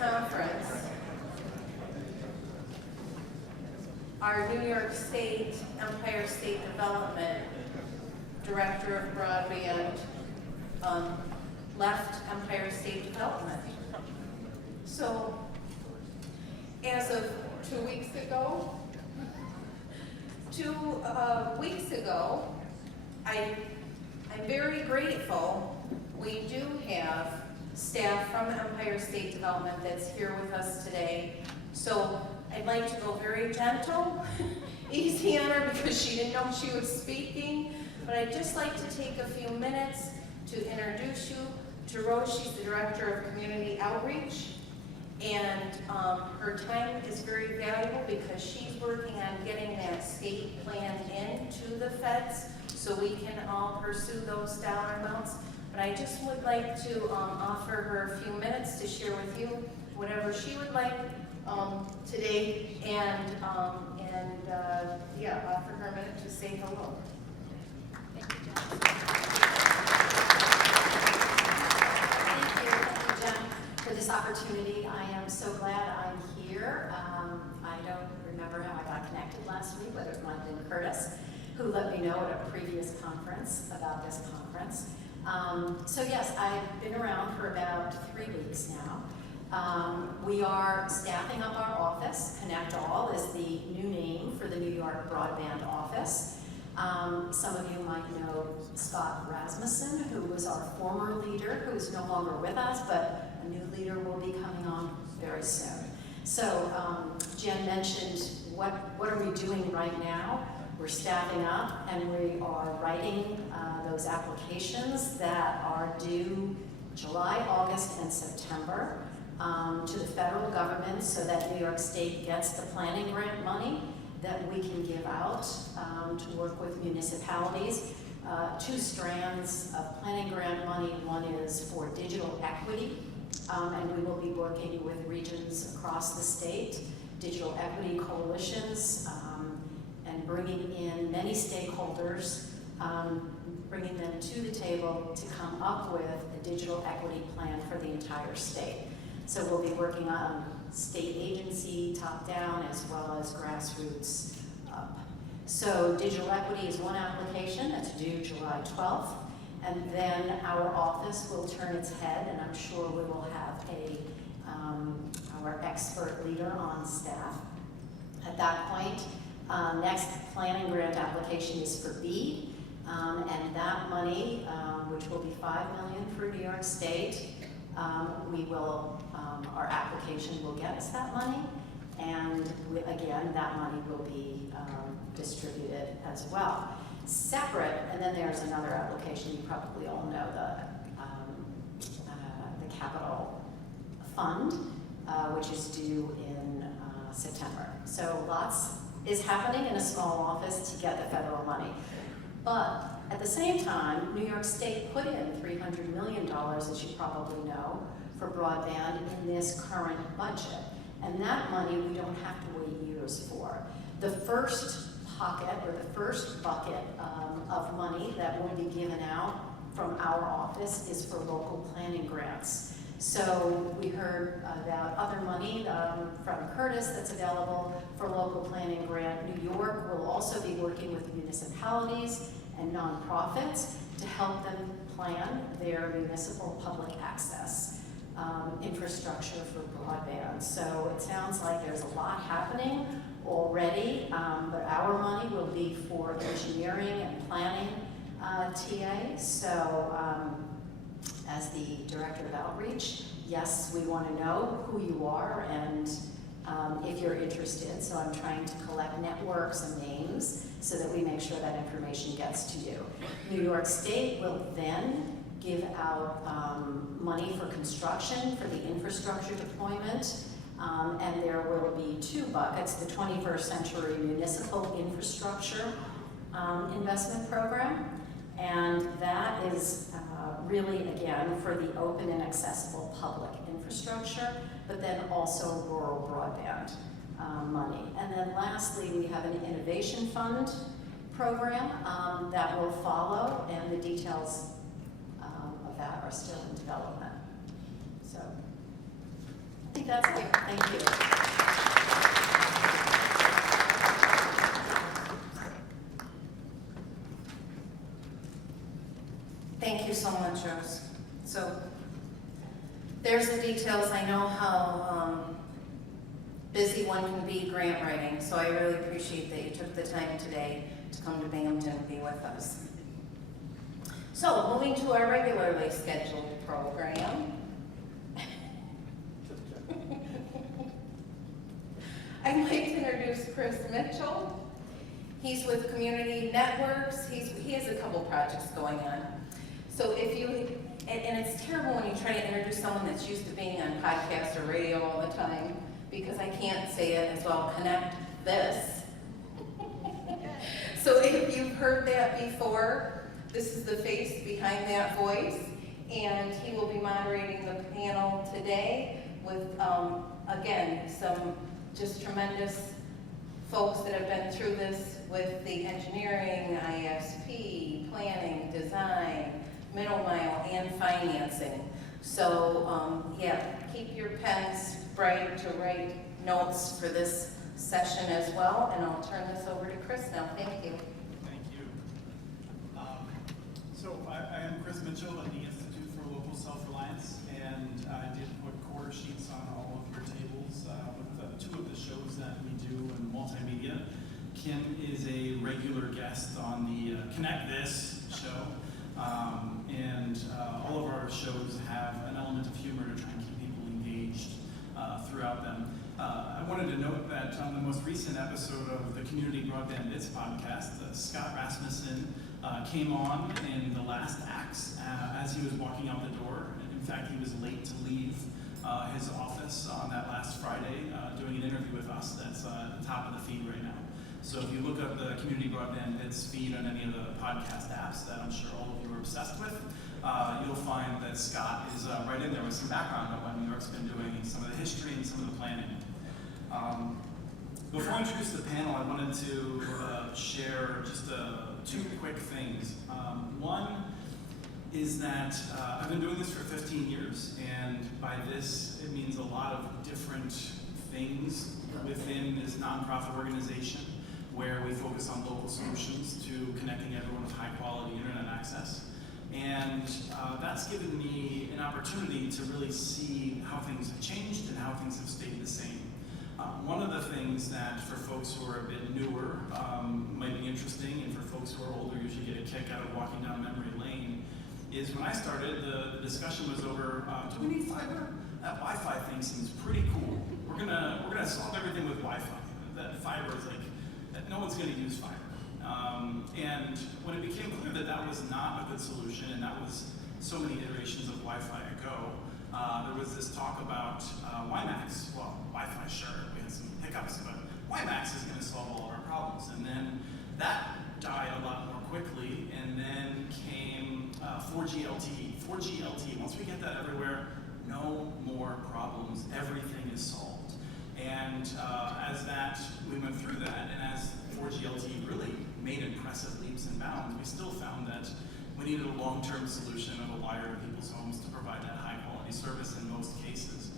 conference, our New York State, Empire State Development Director of Broadband left Empire State Development. So, as of 2 weeks ago, I'm very grateful. We do have staff from Empire State Development that's here with us today. So I'd like to go very gentle, easy on her because she didn't know she was speaking. But I'd just like to take a few minutes to introduce you to Rose. She's the Director of Community Outreach. And her time is very valuable because she's working on getting that state plan into the feds so we can all pursue those dollar amounts. But I just would like to offer her a few minutes to share with you whatever she would like today, and offer her a minute to say hello. Thank you, Jen, for this opportunity. I am so glad I'm here. I don't remember how I got connected last week, whether it might have been Curtis, who let me know at a previous conference about this conference. So yes, I've been around for about 3 weeks now. We are staffing up our office. Connect All is the new name for the New York Broadband office. Some of you might know Scott Rasmussen, who was our former leader, who is no longer with us, but a new leader will be coming on very soon. So Jen mentioned what are we doing right now? We're staffing up and we are writing those applications that are due July, August, and September to the federal government so that New York State gets the planning grant money that we can give out to work with municipalities. 2 strands of planning grant money. One is for digital equity, and we will be working with regions across the state, digital equity coalitions, and bringing in many stakeholders, bringing them to the table to come up with a digital equity plan for the entire state. So we'll be working on state agency, top down, as well as grassroots up. So digital equity is one application that's due July 12th, and then our office will turn its head, and I'm sure we will have our expert leader on staff. At that point, next planning grant application is for BEAD, and that money, which will be $5 million for New York State, our application will get us that money, and again, that money will be distributed as well. Separate, and then there's another application, you probably all know, the capital fund, which is due in September. So lots is happening in a small office to get the federal money. But at the same time, New York State put in $300 million, as you probably know, for broadband in this current budget. And that money we don't have to wait years for. The first pocket, or the first bucket of money that will be given out from our office is for local planning grants. So we heard about other money from Curtis that's available for local planning grant. New York will also be working with municipalities and nonprofits to help them plan their municipal public access infrastructure for broadband. So it sounds like there's a lot happening already, but our money will be for engineering and planning TA. So as the Director of Outreach, yes, we want to know who you are and if you're interested. So I'm trying to collect networks and names so that we make sure that information gets to you. New York State will then give out money for construction for the infrastructure deployment, and there will be 2 buckets, the 21st Century Municipal Infrastructure Investment Program, and that is really, again, for the open and accessible public infrastructure, but then also rural broadband money. And then lastly, we have an innovation fund program that will follow, and the details of that are still in development. So I think that Thank you so much, Rose. So there's the details. I know how busy one can be grant writing, so I really appreciate that you took the time today to come to Binghamton and be with us. So moving to our regularly scheduled program. I'd like to introduce Chris Mitchell. He's with Community Networks. He has a couple projects going on. So if you, and it's terrible when you try to introduce someone that's used to being on podcasts or radio all the time, because I can't say it as well, connect this. So if you've heard that before, this is the face behind that voice, and he will be moderating the panel today with, again, some just tremendous folks that have been through this with the engineering, ISP, planning, design, middle mile, and financing. So, yeah, keep your pens bright to write notes for this session as well, and I'll turn this over to Chris now. Thank you. Thank you. So I am Chris Mitchell at the Institute for Local Self-Reliance, and I did put quarter sheets on all of your tables with two of the shows that we do in multimedia. Kim is a regular guest on the Connect This show, and all of our shows have an element of humor to try and keep people engaged throughout them. I wanted to note that on the most recent episode of the Community Broadband Bits podcast, Scott Rasmussen came on in the last acts as he was walking out the door. In fact, he was late to leave his office on that last Friday doing an interview with us that's at the top of the feed right now. So if you look up the Community Broadband Bits feed on any of the podcast apps that I'm sure all of you are obsessed with, you'll find that Scott is right in there with some background on what New York's been doing and some of the history and some of the planning. Before I introduce the panel, I wanted to share just two quick things. One is that I've been doing this for 15 years, and by this, it means a lot of different things within this nonprofit organization where we focus on local solutions to connecting everyone with high-quality internet access. And that's given me an opportunity to really see how things have changed and how things have stayed the same. One of the things that for folks who are a bit newer might be interesting, and for folks who are older usually get a kick out of walking down memory lane, is when I started, the discussion was over, do we need fiber? That Wi-Fi thing seems pretty cool. We're gonna solve everything with Wi-Fi. That fiber is like, that no one's gonna use fiber. And when it became clear that that was not a good solution, and that was so many iterations of Wi-Fi ago, there was this talk about WiMAX. Well, Wi-Fi, sure, we had some hiccups, but WiMAX is gonna solve all of our problems. And then that died a lot more quickly, and then came 4G LTE. 4G LTE, once we get that everywhere, no more problems, everything is solved. And as we went through that, and as 4G LTE really made impressive leaps and bounds, we still found that we needed a long-term solution of a wire to people's homes to provide that high-quality service in most cases.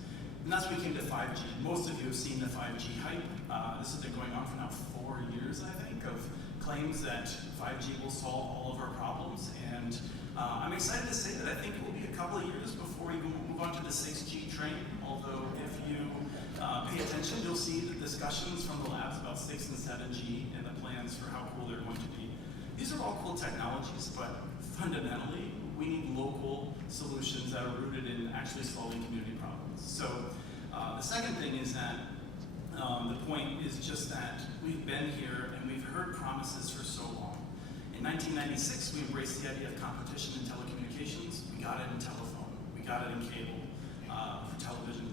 And that's when we came to 5G. Most of you have seen the 5G hype. This has been going on for now 4 years, I think, of claims that 5G will solve all of our problems. And I'm excited to say that I think it will be a couple of years before we move on to the 6G train, although if you pay attention, you'll see the discussions from the labs about 6 and 7G and the plans for how cool they're going to be. These are all cool technologies, but fundamentally, we need local solutions that are rooted in actually solving community problems. So the second thing is that the point is just that we've been here and we've heard promises for so long. In 1996, we embraced the idea of competition in telecommunications. We got it in telephone. We got it in cable for television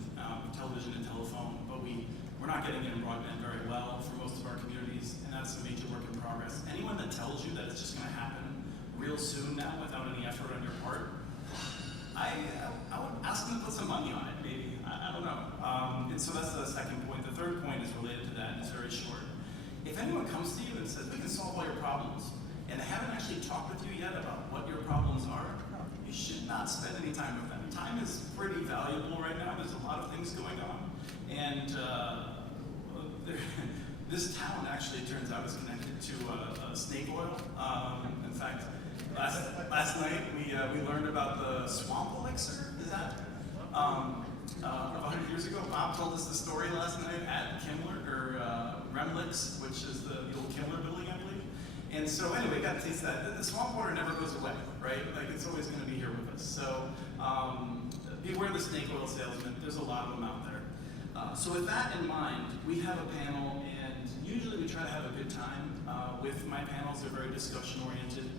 and telephone, but we're not getting it in broadband very well for most of our communities, and that's a major work in progress. Anyone that tells you that it's just going to happen real soon now without any effort on your part, I would ask them to put some money on it, maybe. I don't know. And so that's the second point. The third point is related to that, and it's very short. If anyone comes to you and says, we can solve all your problems, and they haven't actually talked with you yet about what your problems are, you should not spend any time with them. Time is pretty valuable right now. There's a lot of things going on. And this town actually turns out is connected to snake oil. In fact, Last night we learned about the swamp elixir. Is that 100 years ago? Bob told us the story last night at Kimmler or Remlix, which is the old Kimmler building, I believe. And so anyway, got to taste that. The swamp water never goes away, right? Like it's always going to be here with us. So beware the snake oil salesman. There's a lot of them out there. So with that in mind, we have a panel, and usually we try to have a good time with my panels. They're very discussion oriented.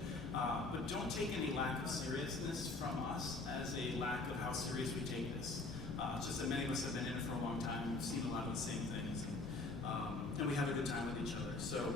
But don't take any lack of seriousness from us as a lack of how serious we take this. It's just that many of us have been in it for a long time. We've seen a lot of the same things. And we have a good time with each other. So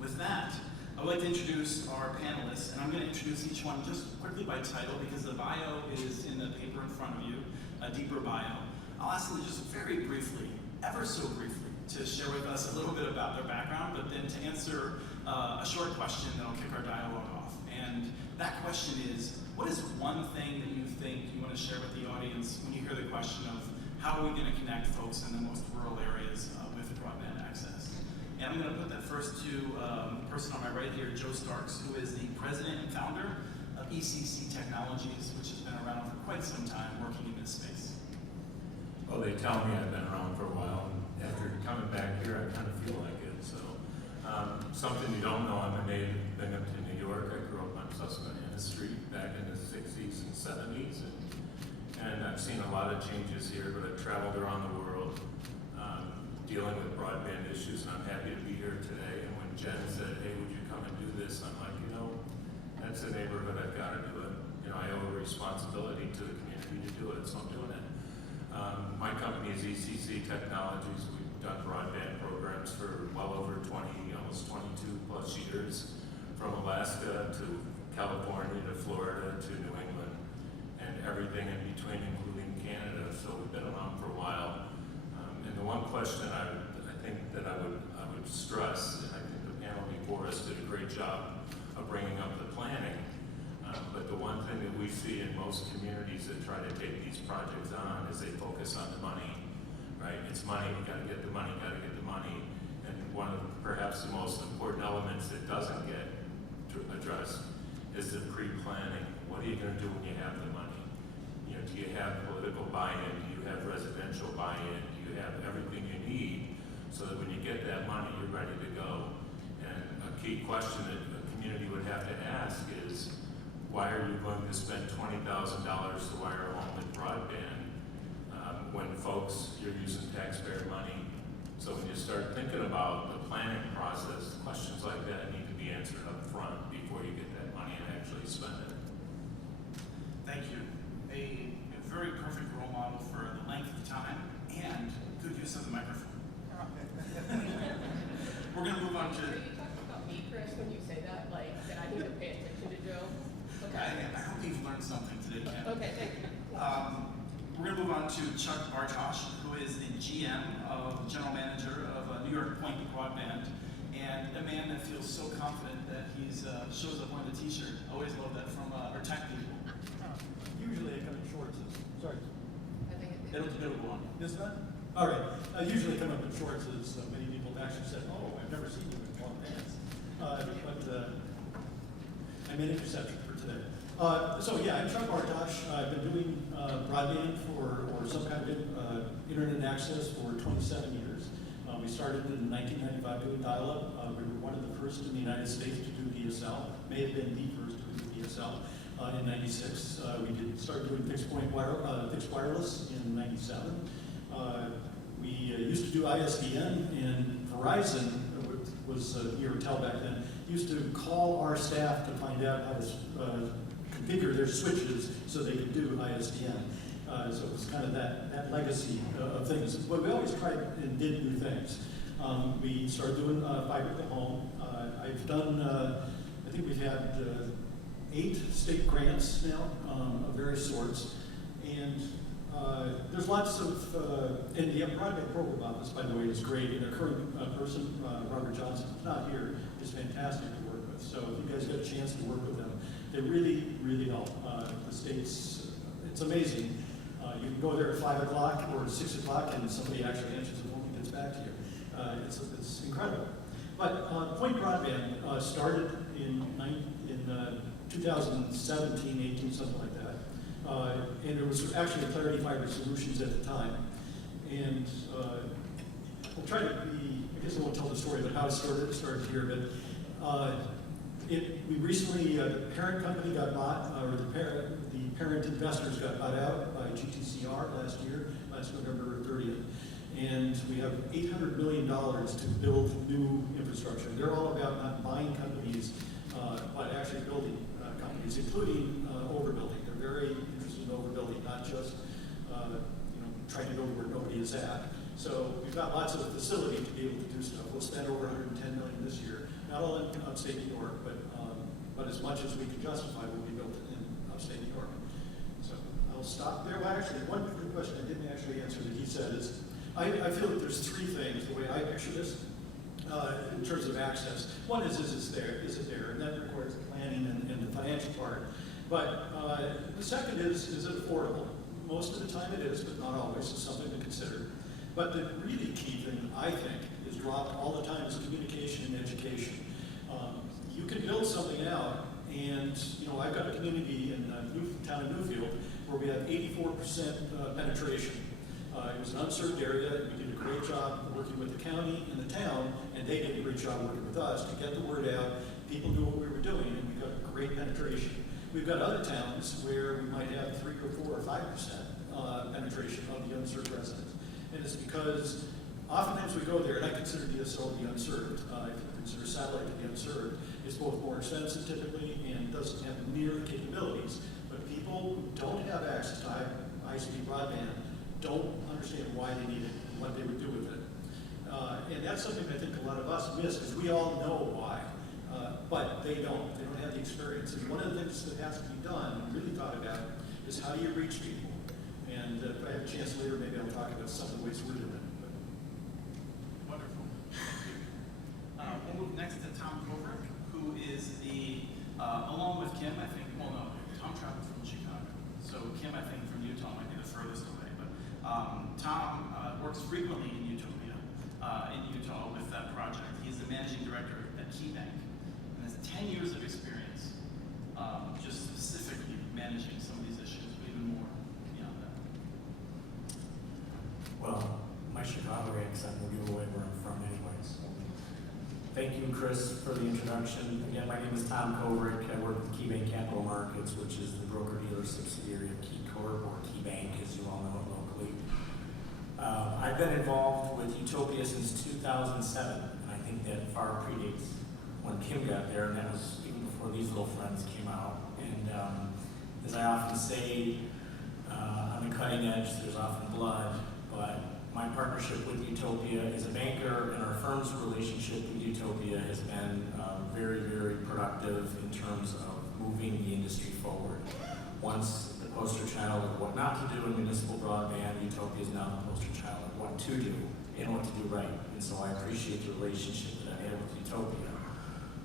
with that, I would like to introduce our panelists, and I'm going to introduce each one just quickly by title because the bio is in the paper in front of you, a deeper bio. I'll ask them just very briefly, ever so briefly, to share with us a little bit about their background, but then to answer a short question that will kick our dialogue off. And that question is, what is one thing that you think you want to share with the audience when you hear the question of how are we going to connect folks in the most rural areas with broadband access? And I'm going to put that first to the person on my right here, Joe Starks, who is the president and founder of ECC Technologies, which has been around for quite some time working in this space. Well, they tell me I've been around for a while, and after coming back here, I kind of feel like it. So, something you don't know, I'm a native of Binghamton, New York. I grew up on Susquehanna Street back in the 60s and 70s, and I've seen a lot of changes here, but I've traveled around the world dealing with broadband issues, and I'm happy to be here today. And when Jen said, hey, would you come and do this? I'm like, that's a neighborhood, I've got to do it. I owe a responsibility to the community to do it, so I'm doing it. My company is ECC Technologies. We've done broadband programs for well over 20, almost 22 plus years, from Alaska to California to Florida to New England, and everything in between, including Canada. So we've been around for a while. And the one question I think that I would stress, and I think the panel before us did a great job of bringing up the planning. But the one thing that we see in most communities that try to take these projects on is they focus on the money, right? It's money, you gotta get the money, And one of perhaps the most important elements that doesn't get addressed is the pre-planning. What are you gonna do when you have the money? Do you have political buy-in? Do you have residential buy-in? Do you have everything you need so that when you get that money, you're ready to go? And a key question that a community would have to ask is, why are you going to spend $20,000 to wire a home with broadband when folks, you're using taxpayer money? So when you start thinking about the planning process, questions like that need to be answered up front before you get that money and actually spend it. Thank you. A very perfect role model for the length of time and good use of the microphone. We're going to move on to... Are you talking about me, Chris, when you say that? Like, that I need to pay attention to Joe? Okay. I hope you've learned something today, Ken. Okay, thank you. We're going to move on to Chuck Bartosh, who is the GM General Manager of New York Point Broadband, and a man that feels so confident that he shows up wearing the T-shirt. Always love that from our tech people. Usually I come in shorts. Sorry. I think It'll go on. This one? All right. I usually come up in shorts, as many people have actually said, oh, I've never seen you in long pants. But I made interception for today. So yeah, I'm Chuck Bartosh. I've been doing broadband or some kind of internet access for 27 years. We started in 1995 doing dial-up. We were one of the first in the United States to do DSL. May have been the first to do DSL in '96. We did start doing fixed wireless in '97. We used to do ISDN, and Verizon was Tel back then. Used to call our staff to find out how to configure their switches so they could do ISDN. So it was kind of that legacy of things. But we always tried and did new things. We started doing fiber to the home. I've done, I think we've had 8 state grants now of various sorts. And there's lots of, and the broadband program office, by the way, is great. And their current person, Robert Johnson, who's not here, is fantastic to work with. So if you guys get a chance to work with them, they really, really help. The state's, it's amazing. You can go there at 5 o'clock or 6 o'clock and somebody actually answers the phone and gets back to you. It's incredible. But Point Broadband started in 2017, 18, something like that. And it was actually Clarity Fiber Solutions at the time. And I'll try to be, I guess I won't tell the story, but how it started here. But we recently, the parent company got bought, or the parent investors got bought out by GTCR last November 30th. And we have $800 million to build new infrastructure. They're all about not buying companies, but actually building companies, including overbuilding. They're very interested in overbuilding, not just trying to build where nobody is at. So we've got lots of facility to be able to do stuff. We'll spend over $110 million this year. Not all in upstate New York, but as much as we can justify will be built in upstate New York. So I'll stop there. Well, actually, one good question I didn't actually answer that he said is, I feel that there's three things, the way I picture this, in terms of access. One is it there? And that requires planning and the financial part. But the second is it affordable? Most of the time it is, but not always. It's something to consider. But the really key thing, I think, is dropped all the time is communication and education. You can build something out, and I've got a community in the town of Newfield where we have 84% penetration. It was an unserved area, and we did a great job working with the county and the town, and they did a great job working with us to get the word out. People knew what we were doing, and we got great penetration. We've got other towns where we might have 3 or 4 or 5% penetration of the unserved residents. And it's because oftentimes we go there, and I consider DSL to be unserved. I consider satellite to be unserved. It's both more expensive typically and doesn't have near the capabilities. But people who don't have access to high-speed broadband don't understand why they need it and what they would do with it. And that's something I think a lot of us miss, because we all know why, but they don't. They don't have the experience. And one of the things that has to be done, and really thought about, is how do you reach people? And if I have a chance later, maybe I'll talk about some of the ways we're doing it. Wonderful. We'll move next to Tom Kovrick, who is along with Kim, I think, well, no, Tom traveled from Chicago. So Kim, I think, from Utah might be the furthest away. But Tom works frequently in Utah with that project. He's the managing director at KeyBank and has 10 years of experience just specifically managing some of these issues, but even more beyond that. Well, my Chicago accent will give away where I'm from anyways. Thank you, Chris, for the introduction. Again, my name is Tom Kovrick. I work with KeyBank Capital Markets, which is the broker-dealer subsidiary of KeyCorp, or KeyBank, as you all know it locally. I've been involved with Utopia since 2007, and I think that far predates when Kim got there, and that was even before these little friends came out. And as I often say, on the cutting edge, there's often blood, but my partnership with Utopia as a banker and our firm's relationship with Utopia has been very, very productive in terms of moving the industry forward. Once the poster child of what not to do in municipal broadband, Utopia is now the poster child of what to do and what to do right. And so I appreciate the relationship that I have with Utopia.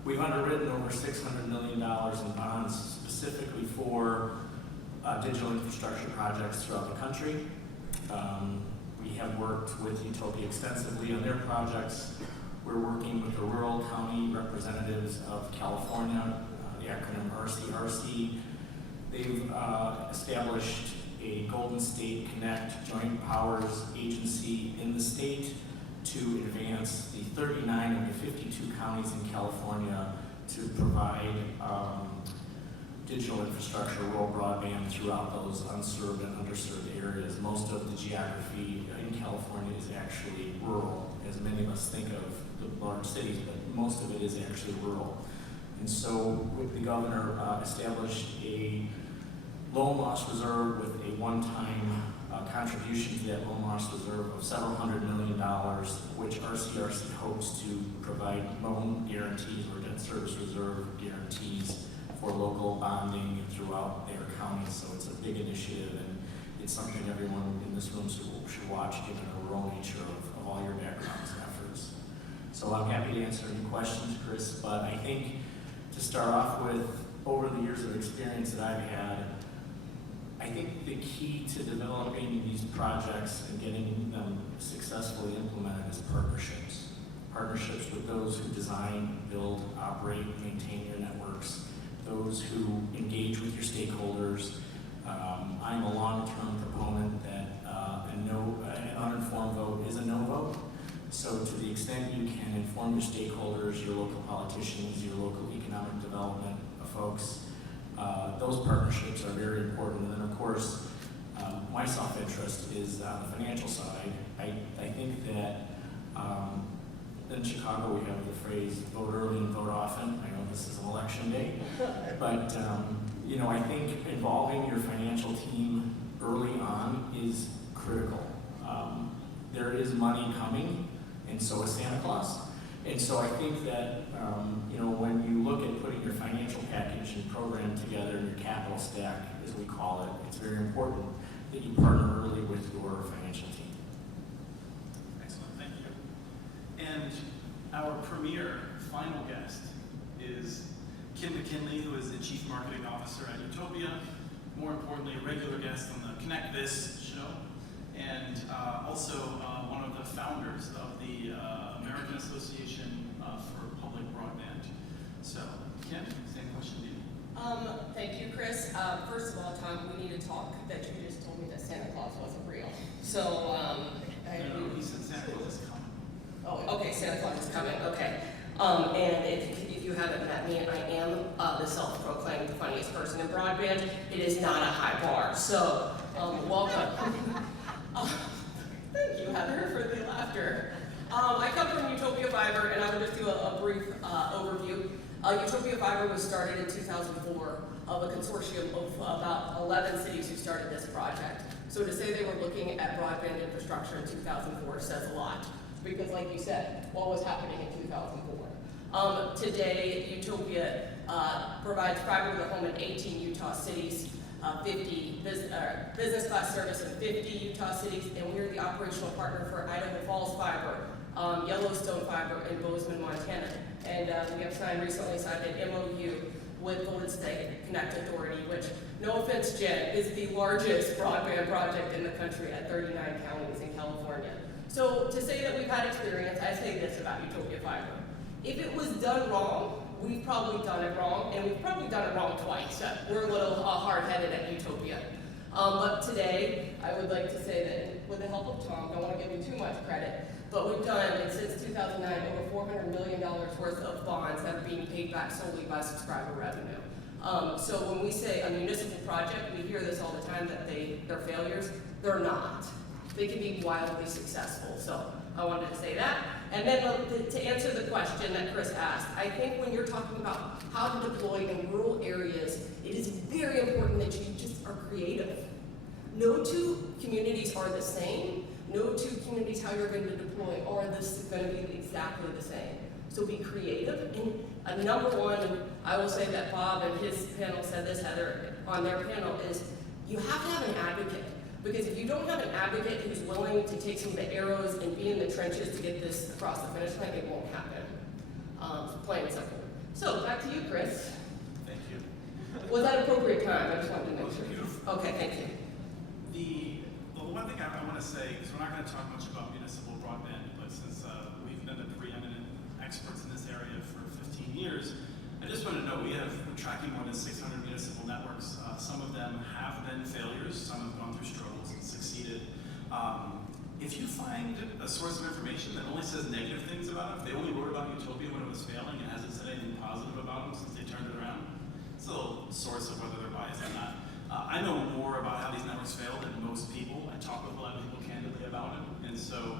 We've underwritten over $600 million in bonds specifically for digital infrastructure projects throughout the country. We have worked with Utopia extensively on their projects. We're working with the rural county representatives of California, the acronym RCRC. They've established a Golden State Connect joint powers agency in the state to advance the 39 of the 52 counties in California to provide digital infrastructure, rural broadband throughout those unserved and underserved areas. Most of the geography in California is actually rural, as many of us think of the large cities, but most of it is actually rural. And so the governor established a loan loss reserve with a one-time contribution to that loan loss reserve of several $100 million, which RCRC hopes to provide loan guarantees or debt service reserve guarantees for local bonding throughout their county. So it's a big initiative, and it's something everyone in this room should watch, given the rural nature of all your backgrounds and efforts. So I'm happy to answer any questions, Chris, but I think to start off with, over the years of experience that I've had, I think the key to developing these projects and getting them successfully implemented is partnerships. Partnerships with those who design, build, operate, maintain your networks, those who engage with your stakeholders. I'm a long-term proponent that an uninformed vote is a no vote. So to the extent you can inform your stakeholders, your local politicians, your local economic development folks, those partnerships are very important. And then of course, my self-interest is on the financial side. I think that in Chicago we have the phrase vote early and vote often. I know this is an election day, but I think involving your financial team early on is critical. There is money coming, and so is Santa Claus. And so I think that when you look at putting your financial package and program together, your capital stack, as we call it, it's very important that you partner early with your financial team. Excellent, thank you. And our premier final guest is Kim McKinley, who is the Chief Marketing Officer at Utopia. More importantly, a regular guest on the Connect This show, and also one of the founders of the American Association for Public Broadband. So, Kim, same question to you. Thank you, Chris. First of all, Tom, we need to talk that you just told me that Santa Claus wasn't real. So, No, he said Santa Claus is coming. Oh, okay, Santa Claus is coming, okay. And if you haven't met me, I am the self-proclaimed funniest person in broadband. It is not a high bar, so welcome. Thank you, Heather, for the laughter. I come from Utopia Fiber, and I will just do a brief overview. Utopia Fiber was started in 2004 of a consortium of about 11 cities who started this project. So to say they were looking at broadband infrastructure in 2004 says a lot. Because like you said, what was happening in 2004? Today, Utopia provides fiber to the home in 18 Utah cities, 50 business class service in 50 Utah cities, and we're the operational partner for Idaho Falls Fiber, Yellowstone Fiber in Bozeman, Montana. And we have recently signed an MOU with Golden State Connect Authority, which, no offense, Jen, is the largest broadband project in the country at 39 counties in California. So to say that we've had experience, I say this about Utopia Fiber. If it was done wrong, we've probably done it wrong, and we've probably done it wrong twice. We're a little hard-headed at Utopia. But today, I would like to say that with the help of Tom, I don't want to give you too much credit, but we've done, and since 2009, over $400 million worth of bonds that are being paid back solely by subscriber revenue. So when we say a municipal project, we hear this all the time that they're failures. They're not. They can be wildly successful. So I wanted to say that. And then to answer the question that Chris asked, I think when you're talking about how to deploy in rural areas, it is very important that you just are creative. No two communities are the same. No two communities how you're going to deploy are going to be exactly the same. So be creative. And number one, I will say that Bob and his panel said this, Heather, on their panel, is you have to have an advocate. Because if you don't have an advocate who's willing to take some of the arrows and be in the trenches to get this across the finish line, it won't happen. Plain and simple. So back to you, Chris. Thank you. Was that appropriate time? I just wanted to That make was sure. beautiful. Okay, thank you. The one thing I want to say, because we're not going to talk much about municipal broadband, but since we've been the preeminent experts in this area for 15 years, I just want to know we're tracking more than 600 municipal networks. Some of them have been failures, some have gone through struggles and succeeded. If you find a source of information that only says negative things about it, if they only wrote about Utopia when it was failing and hasn't said anything positive about them since they turned it around, it's a little source of whether they're biased or not. I know more about how these networks fail than most people. I talk with a lot of people candidly about it, and so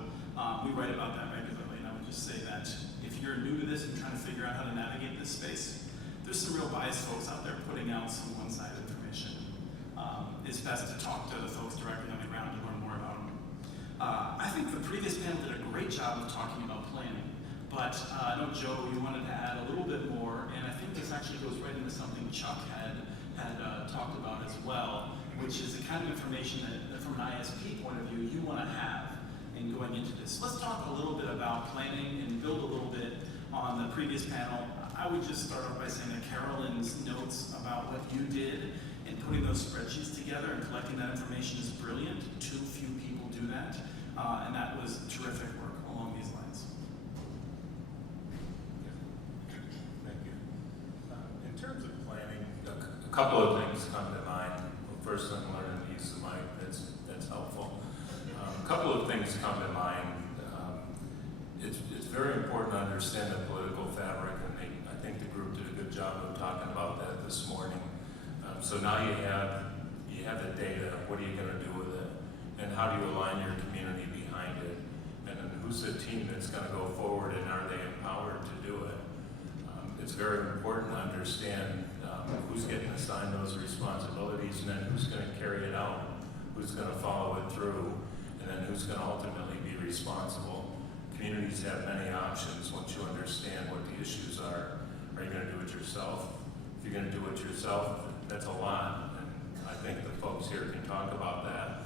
we write about that regularly. And I would just say that if you're new to this and trying to figure out how to navigate this space, there's some real biased folks out there putting out some one-sided information. It's best to talk to the folks directly on the ground to learn more about them. I think the previous panel did a great job of talking about planning, but I know, Joe, you wanted to add a little bit more, and I think this actually goes right into something Chuck had talked about as well, which is the kind of information that from an ISP point of view you want to have in going into this. Let's talk a little bit about planning and build a little bit on the previous panel. I would just start off by saying that Carolyn's notes about what you did in putting those spreadsheets together and collecting that information is brilliant. Too few people do that, and that was terrific work along these lines. Thank you. In terms of planning, couple of things come to mind. Well, first, I'm learning to use the mic. That's helpful. A couple of things come to mind. It's very important to understand the political fabric, and I think the group did a good job of talking about that this morning. So now you have the data. What are you going to do with it? And how do you align your community behind it? And then who's the team that's going to go forward, and are they empowered to do it? It's very important to understand who's getting assigned those responsibilities, and then who's going to carry it out, who's going to follow it through, and then who's going to ultimately be responsible. Communities have many options once you understand what the issues are. Are you going to do it yourself? If you're going to do it yourself, that's a lot, and I think the folks here can talk about that.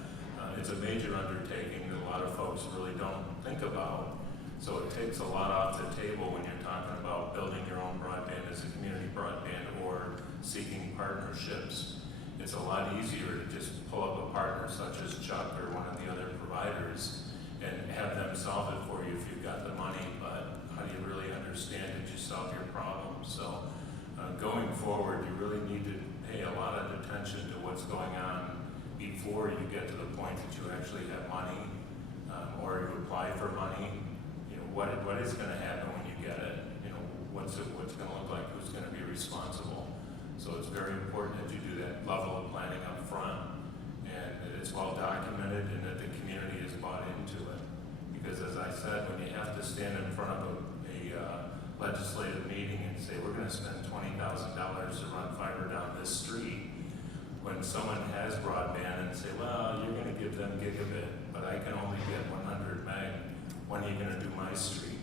It's a major undertaking that a lot of folks really don't think about. So it takes a lot off the table when you're talking about building your own broadband as a community broadband or seeking partnerships. It's a lot easier to just pull up a partner such as Chuck or one of the other providers and have them solve it for you if you've got the money, but how do you really understand it you solve your problem? So going forward, you really need to pay a lot of attention to what's going on before you get to the point that you actually have money or you apply for money. You know, what is going to happen when you get it? You know, what's going to look like? Who's going to be responsible? So it's very important that you do that level of planning up front, and that it's well documented, and that the community is bought into it. Because as I said, when you have to stand in front of a legislative meeting and say, we're going to spend $20,000 to run fiber down this street, when someone has broadband and say, well, you're going to give them gigabit, but I can only get 100 meg, when are you going to do my street?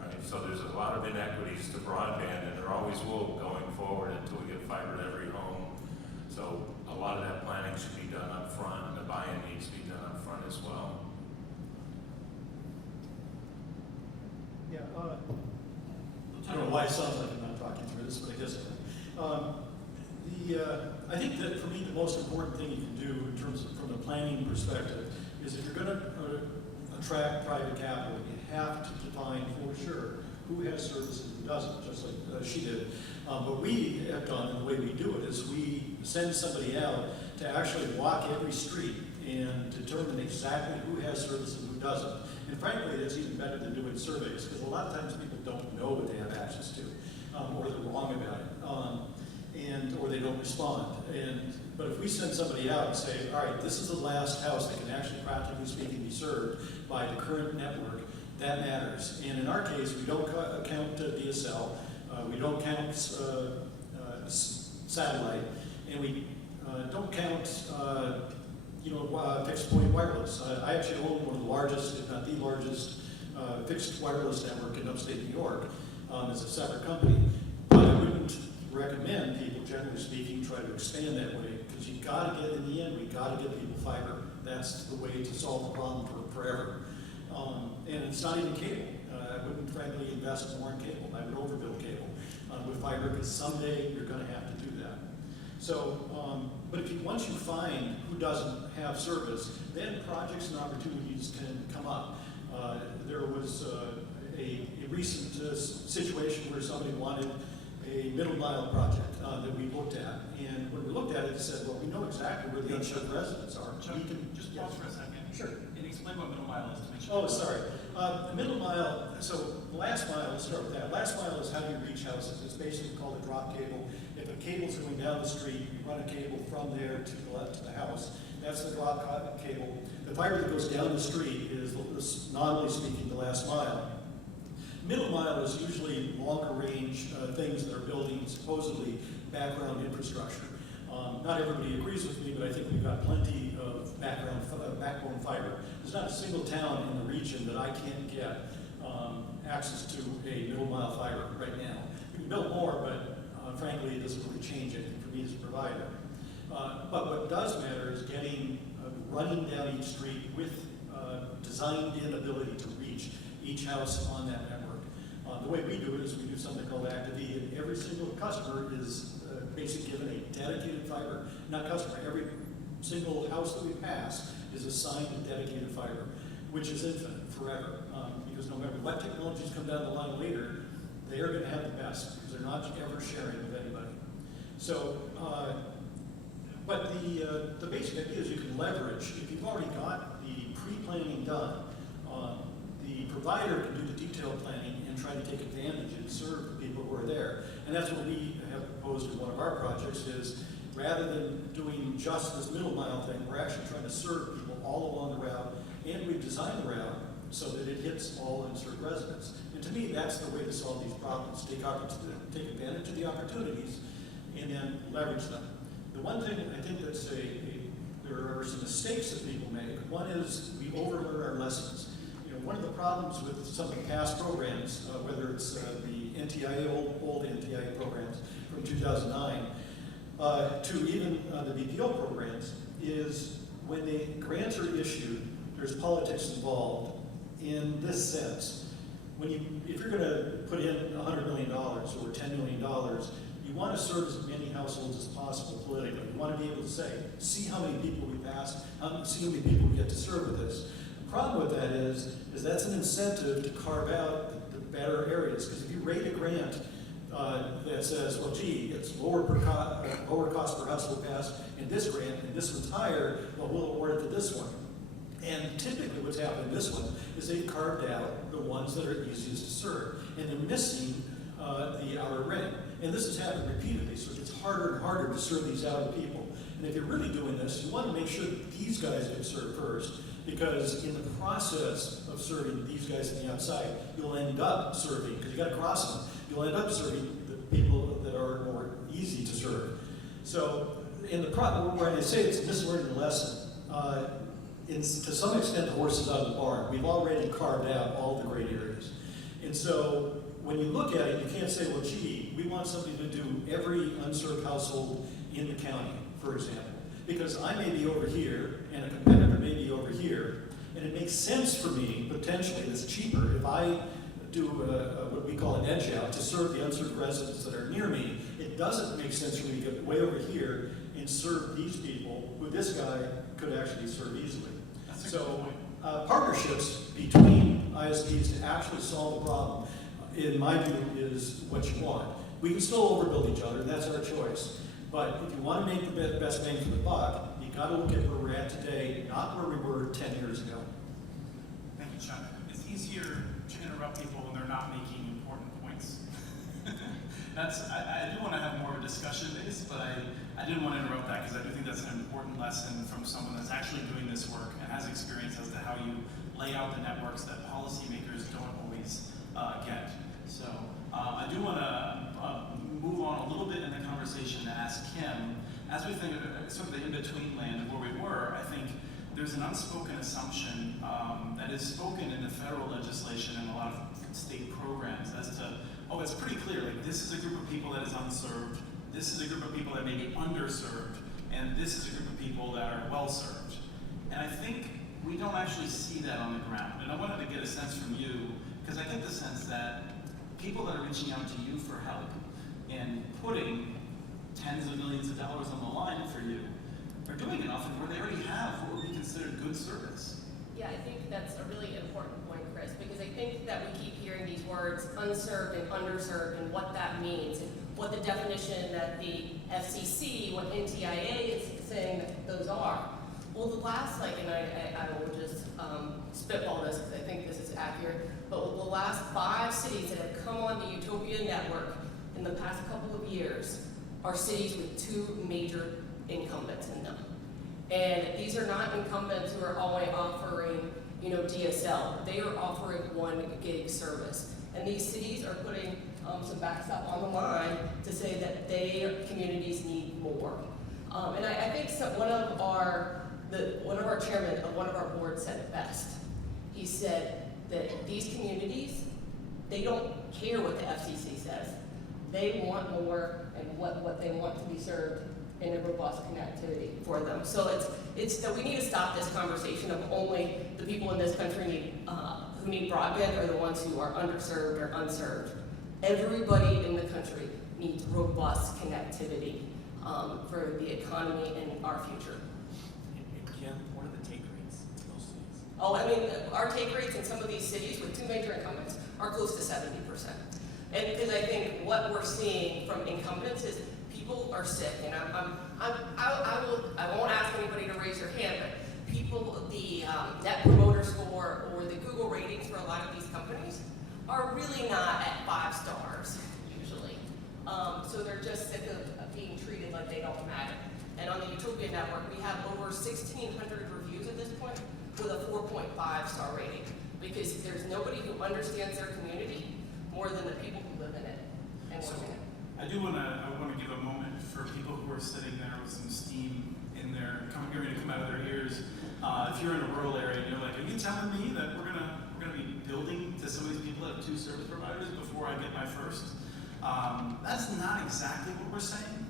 Right? So there's a lot of inequities to broadband, and there always will going forward until we get fiber to every home. So a lot of that planning should be done up front, and the buy-in needs to be done up front as well. Yeah, I don't know why it sounds like I'm not talking through this, but I guess I think that for me the most important thing you can do in terms of from the planning perspective is if you're going to attract private capital, you have to define for sure who has services and who doesn't, just like she did. What we have done, and the way we do it, is we send somebody out to actually walk every street and determine exactly who has services and who doesn't. And frankly, that's even better than doing surveys, because a lot of times people don't know what they have access to, or they're wrong about it, or they don't respond. But if we send somebody out and say, all right, this is the last house that can actually practically speaking be served by the current network, that matters. And in our case, we don't count DSL, we don't count satellite, and we don't count fixed point wireless. I actually own one of the largest, if not the largest, fixed wireless network in upstate New York. It's a separate company. But I wouldn't recommend people, generally speaking, try to expand that way, because you've got to get, in the end, we've got to get people fiber. That's the way to solve the problem forever. And it's not even cable. I wouldn't, frankly, invest more in cable. I would overbuild cable with fiber, because someday you're going to have to do that. So, but once you find who doesn't have service, then projects and opportunities can come up. There was a recent situation where somebody wanted a middle mile project that we looked at. And when we looked at it, it said, well, we know exactly where the unserved residents are. Chuck, We can just yes. pause for a second. Sure. And explain what middle mile is to make sure. Oh, sorry. The middle mile, so last mile, let's start with that. Last mile is how do you reach houses. It's basically called a drop cable. If a cable's going down the street, you run a cable from there to the house. That's the drop cable. The fiber that goes down the street is, nominally speaking, the last mile. Middle mile is usually longer range things that are building supposedly background infrastructure. Not everybody agrees with me, but I think we've got plenty of backbone fiber. There's not a single town in the region that I can't get access to a middle mile fiber right now. We can build more, but frankly, it doesn't really change anything for me as a provider. But what does matter is getting, running down each street with designed-in ability to reach each house on that network. The way we do it is we do something called Active-E, and every single customer is basically given a dedicated fiber. Not customer, every single house that we pass is assigned a dedicated fiber, which is infinite, forever. Because no matter what technologies come down the line later, they are going to have the best, because they're not ever sharing with anybody. So, but the basic idea is you can leverage, if you've already got the pre-planning done, the provider can do the detailed planning and try to take advantage and serve the people who are there. And that's what we have proposed in one of our projects is, rather than doing just this middle mile thing, we're actually trying to serve people all along the route, and we've designed the route so that it hits all unserved residents. And to me, that's the way to solve these problems, take advantage of the opportunities and then leverage them. The one thing I think that's there are some mistakes that people make. One is we overlearn our lessons. You know, one of the problems with some of the past programs, whether it's the NTIA, old NTIA programs from 2009, to even the BPO programs, is when the grants are issued, there's politics involved in this sense. If you're going to put in $100 million or $10 million, you want to serve as many households as possible politically. You want to be able to say, see how many people we passed, see how many people we get to serve with this. The problem with that is that's an incentive to carve out the better areas. Because if you rate a grant that says, well, gee, it's lower cost per household passed in this grant, and this one's higher, well, we'll award it to this one. And typically what's happened in this one is they've carved out the ones that are easiest to serve, and they're missing the outer ring. And this has happened repeatedly, so it gets harder and harder to serve these outer people. And if you're really doing this, you want to make sure that these guys get served first, because in the process of serving these guys on the outside, you'll end up serving, because you got to cross them, you'll end up serving the people that are more easy to serve. So in the where I say it's a mislearning lesson, to some extent the horse is out of the barn. We've already carved out all the great areas. And so when you look at it, you can't say, well, gee, we want something to do every unserved household in the county, for example. Because I may be over here, and a competitor may be over here, and it makes sense for me, potentially, it's cheaper if I do what we call an edge out to serve the unserved residents that are near me. It doesn't make sense for me to get way over here and serve these people who this guy could actually serve easily. So partnerships between ISPs to actually solve the problem, in my view, is what you want. We can still overbuild each other, that's our choice. But if you want to make the best bang for the buck, you got to look at where we're at today, not where we were 10 years ago. Thank you, Chuck. It's easier to interrupt people when they're not making important points. I do want to have more of a discussion base, but I didn't want to interrupt that because I do think that's an important lesson from someone that's actually doing this work and has experience as to how you lay out the networks that policymakers don't always get. So I do want to move on a little bit in the conversation to ask Kim, as we think of sort of the in-between land of where we were, I think there's an unspoken assumption that is spoken in the federal legislation and a lot of state programs as to, oh, it's pretty clear, like this is a group of people that is unserved, this is a group of people that may be underserved, and this is a group of people that are well-served. And I think we don't actually see that on the ground. And I wanted to get a sense from you, because I get the sense that people that are reaching out to you for help and putting tens of millions of dollars on the line for you are doing it often where they already have what would be considered good service. Yeah, I think that's a really important point, Chris, because I think that we keep hearing these words unserved and underserved and what that means and what the definition that the FCC, what NTIA is saying that those are. Well, the last, and I will just spitball this because I think this is accurate, but the last 5 cities that have come on the Utopia network in the past couple of years are cities with 2 major incumbents in them. And these are not incumbents who are only offering, DSL. They are offering 1 gig service. And these cities are putting some backstop on the line to say that their communities need more. And I think one of our chairmen of one of our boards said it best. He said that these communities, they don't care what the FCC says. They want more and what they want to be served in a robust connectivity for them. So it's that we need to stop this conversation of only the people in this country who need broadband are the ones who are underserved or unserved. Everybody in the country needs robust connectivity for the economy and our future. Kim, what are the take rates in those cities? Oh, I mean, our take rates in some of these cities with 2 major incumbents are close to 70%. And because I think what we're seeing from incumbents is people are sick, and I won't ask anybody to raise their hand, but people, the Net Promoter Score or the Google ratings for a lot of these companies are really not at 5 stars usually. So they're just sick of being treated like they don't matter. And on the Utopia Network, we have over 1,600 reviews at this point with a 4.5 star rating, because there's nobody who understands their community more than the people who live in it and work in it. I want to give a moment for people who are sitting there with some steam in their, ready to come out of their ears. If you're in a rural area and you're like, are you telling me that we're gonna be building to some of these people that have 2 service providers before I get my first? That's not exactly what we're saying,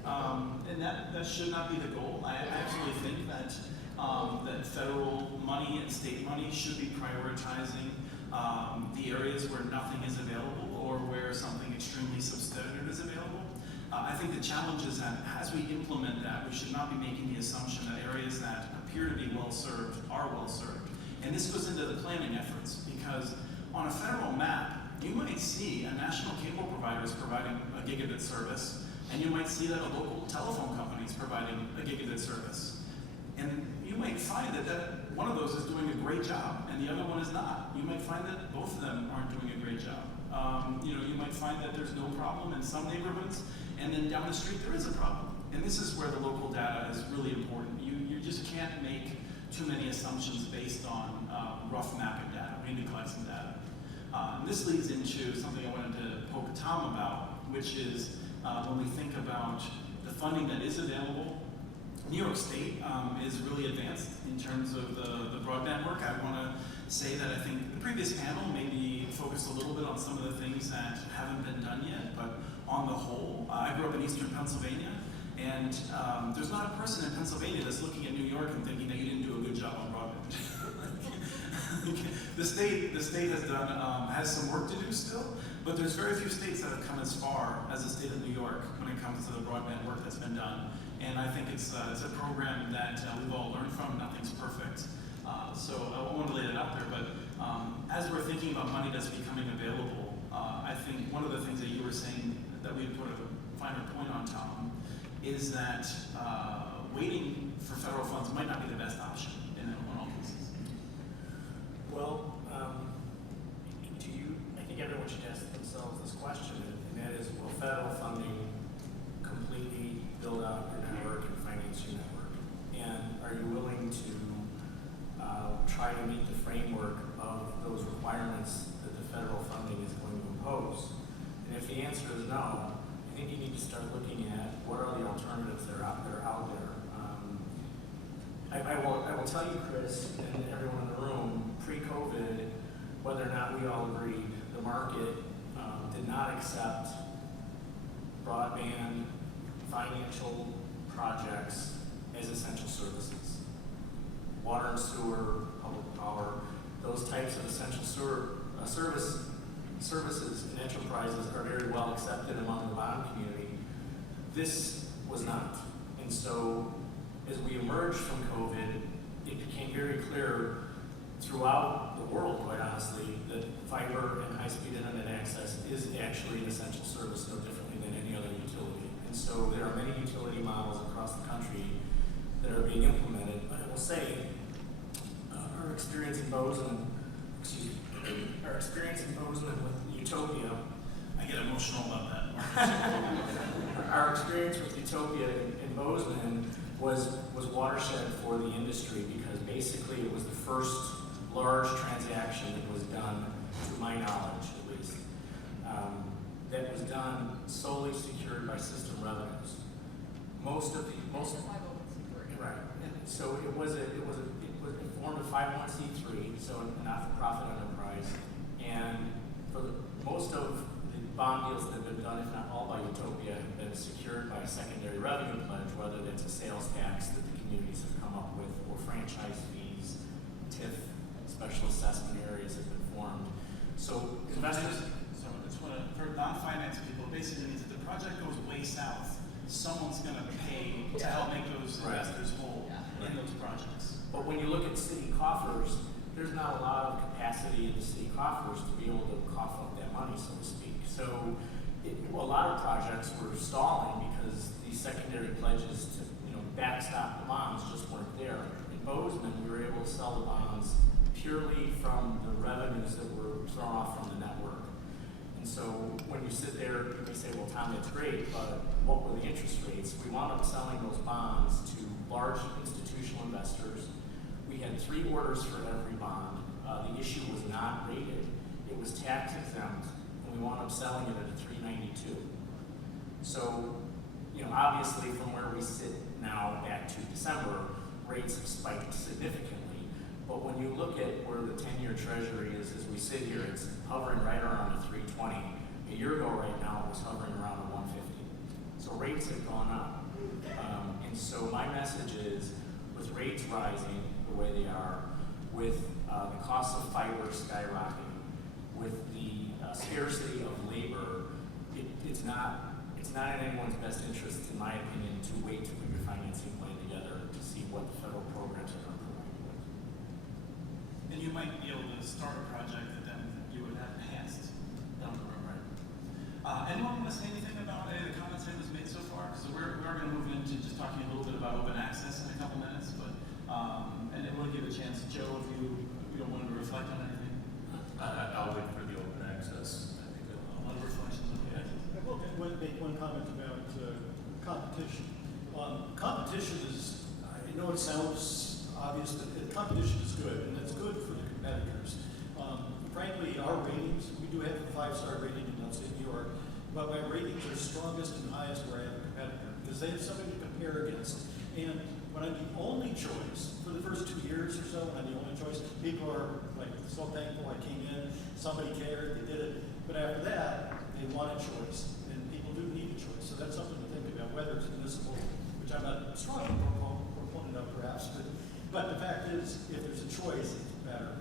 and that should not be the goal. I actually think that that federal money and state money should be prioritizing the areas where nothing is available or where something extremely substandard is available. I think the challenge is that as we implement that, we should not be making the assumption that areas that appear to be well served are well served. And this goes into the planning efforts, because on a federal map, you might see a national cable provider is providing a gigabit service, and you might see that a local telephone company is providing a gigabit service. And you might find that one of those is doing a great job, and the other one is not. You might find that both of them aren't doing a great job. You might find that there's no problem in some neighborhoods, and then down the street there is a problem. And this is where the local data is really important. You just can't make too many assumptions based on rough mapping data. We need to collect some data. And this leads into something I wanted to poke Tom about, which is when we think about the funding that is available. New York State is really advanced in terms of the broadband work. I want to say that I think the previous panel maybe focused a little bit on some of the things that haven't been done yet, but on the whole, I grew up in eastern Pennsylvania, and there's not a person in Pennsylvania that's looking at New York and thinking that you didn't do a good job on broadband. The state has some work to do still, but there's very few states that have come as far as the state of New York when it comes to the broadband work that's been done. And I think it's a program that we've all learned from. Nothing's perfect. So I want to lay that out there, but as we're thinking about money that's becoming available, I think one of the things that you were saying that we put a finer point on, Tom, is that waiting for federal funds might not be the best option in all cases. Well, I think everyone should ask themselves this question, and that is, will federal funding completely build out your network and finance your network? And are you willing to try to meet the framework of those requirements that the federal funding is going to impose? And if the answer is no, I think you need to start looking at what are the alternatives that are out there. I will tell you, Chris, and everyone in the room, pre-COVID, whether or not we all agreed, the market did not accept broadband financial projects as essential services. Water and sewer, public power, those types of essential services and enterprises are very well accepted among the bond community. This was not. And so as we emerged from COVID, it became very clear throughout the world, quite honestly, that fiber and high-speed internet access is actually an essential service, no differently than any other utility. And so there are many utility models across the country that are being implemented. But I will say, our experience in Bozeman with Utopia, I get emotional about that. our experience with Utopia in Bozeman was watershed for the industry, because basically it was the first large transaction that was done, to my knowledge at least, that was done solely secured by system revenues. Right. So it formed a 501c3, so a not-for-profit enterprise, and for most of the bond deals that have been done, if not all by Utopia, have been secured by a secondary revenue pledge, whether that's a sales tax that the communities have come up with, or franchise fees, TIF, special assessment areas have been formed. So investors. So it's for non-finance people, basically means if the project goes way south, someone's going to pay to help make those investors whole in those projects. But when you look at city coffers, there's not a lot of capacity in the city coffers to be able to cough up that money, so to speak. So a lot of projects were stalling because these secondary pledges to, backstop the bonds just weren't there. In Bozeman, we were able to sell the bonds purely from the revenues that were thrown off from the network. And so when you sit there, you may say, well, Tom, that's great, but what were the interest rates? We wound up selling those bonds to large institutional investors. We had 3 orders for every bond. The issue was not rated. It was tax exempt, and we wound up selling it at a 392. So, obviously from where we sit now back to December, rates have spiked significantly. But when you look at where the 10-year treasury is as we sit here, it's hovering right around a 320. A year ago right now, it was hovering around a 150. So rates have gone up. And so my message is, with rates rising the way they are, with the cost of fiber skyrocketing, with the scarcity of labor, it's not in anyone's best interest, in my opinion, to wait to put your financing plan together to see what the federal programs are going to provide you with. And you might be able to start a project that then you would have enhanced down the road, right? Anyone want to say anything about any of the comments that was made so far? So we are going to move into just talking a little bit about open access in a couple minutes, but and then we'll give a chance, Joe, if you don't want to reflect on anything. I'll wait for the open access. I think A lot of reflections on the access. I will make one comment about competition. Competition is, I know it sounds obvious, but competition is good, and it's good for the competitors. Frankly, our ratings, we do have a 5-star rating in Upstate New York, but my ratings are strongest and highest where I have a competitor, because they have somebody to compare against. And when I'm the only choice, for the first 2 years or so, when I'm the only choice, people are like so thankful I came in, somebody cared, they did it. But after that, they want a choice, and people do need a choice. So that's something to think about, whether it's municipal, which I'm not a strong proponent of perhaps, but the fact is, if there's a choice, it's better.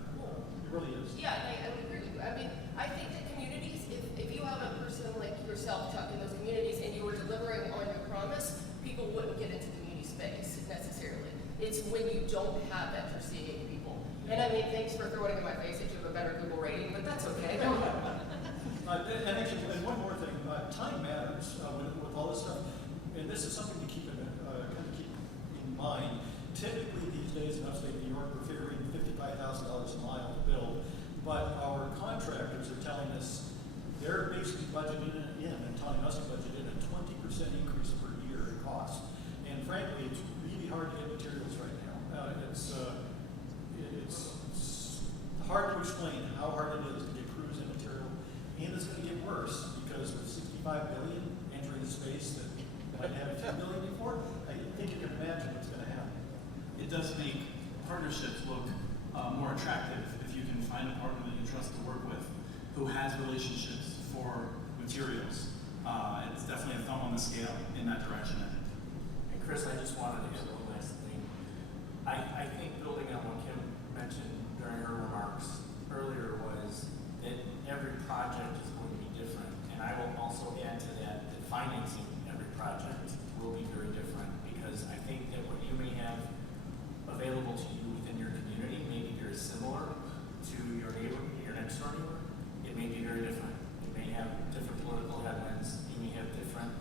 It really is. Yeah, I would agree with you. I mean, I think that communities, if you have a person like yourself, Chuck, in those communities, and you were delivering on your promise, people wouldn't get into community space necessarily. It's when you don't have that you're seeing people. And I mean, thanks for throwing it in my face that you have a better Google rating, but that's okay. And actually, and one more thing, time matters with all this stuff, and this is something to keep in mind. Typically these days in Upstate New York, we're figuring $55,000 a mile to build, but our contractors are telling us they're basically budgeting in and telling us to budget in a 20% increase per year in cost. And frankly, it's really hard to get materials right now. It's hard to explain how hard it is to get crews and material, and it's going to get worse because with 65 billion entering the space that might have 10 billion before, I think you can imagine what's going to happen. It does make partnerships look more attractive if you can find a partner that you trust to work with who has relationships for materials. It's definitely a thumb on the scale in that direction, I think. And Chris, I just wanted to add one last thing. I think building on what Kim mentioned during her remarks earlier was that every project is going to be different. And I will also add to that financing every project will be very different, because I think that what you may have available to you within your community may be very similar to your neighbor, your next door neighbor. It may be very different. It may have different political headwinds. You may have different,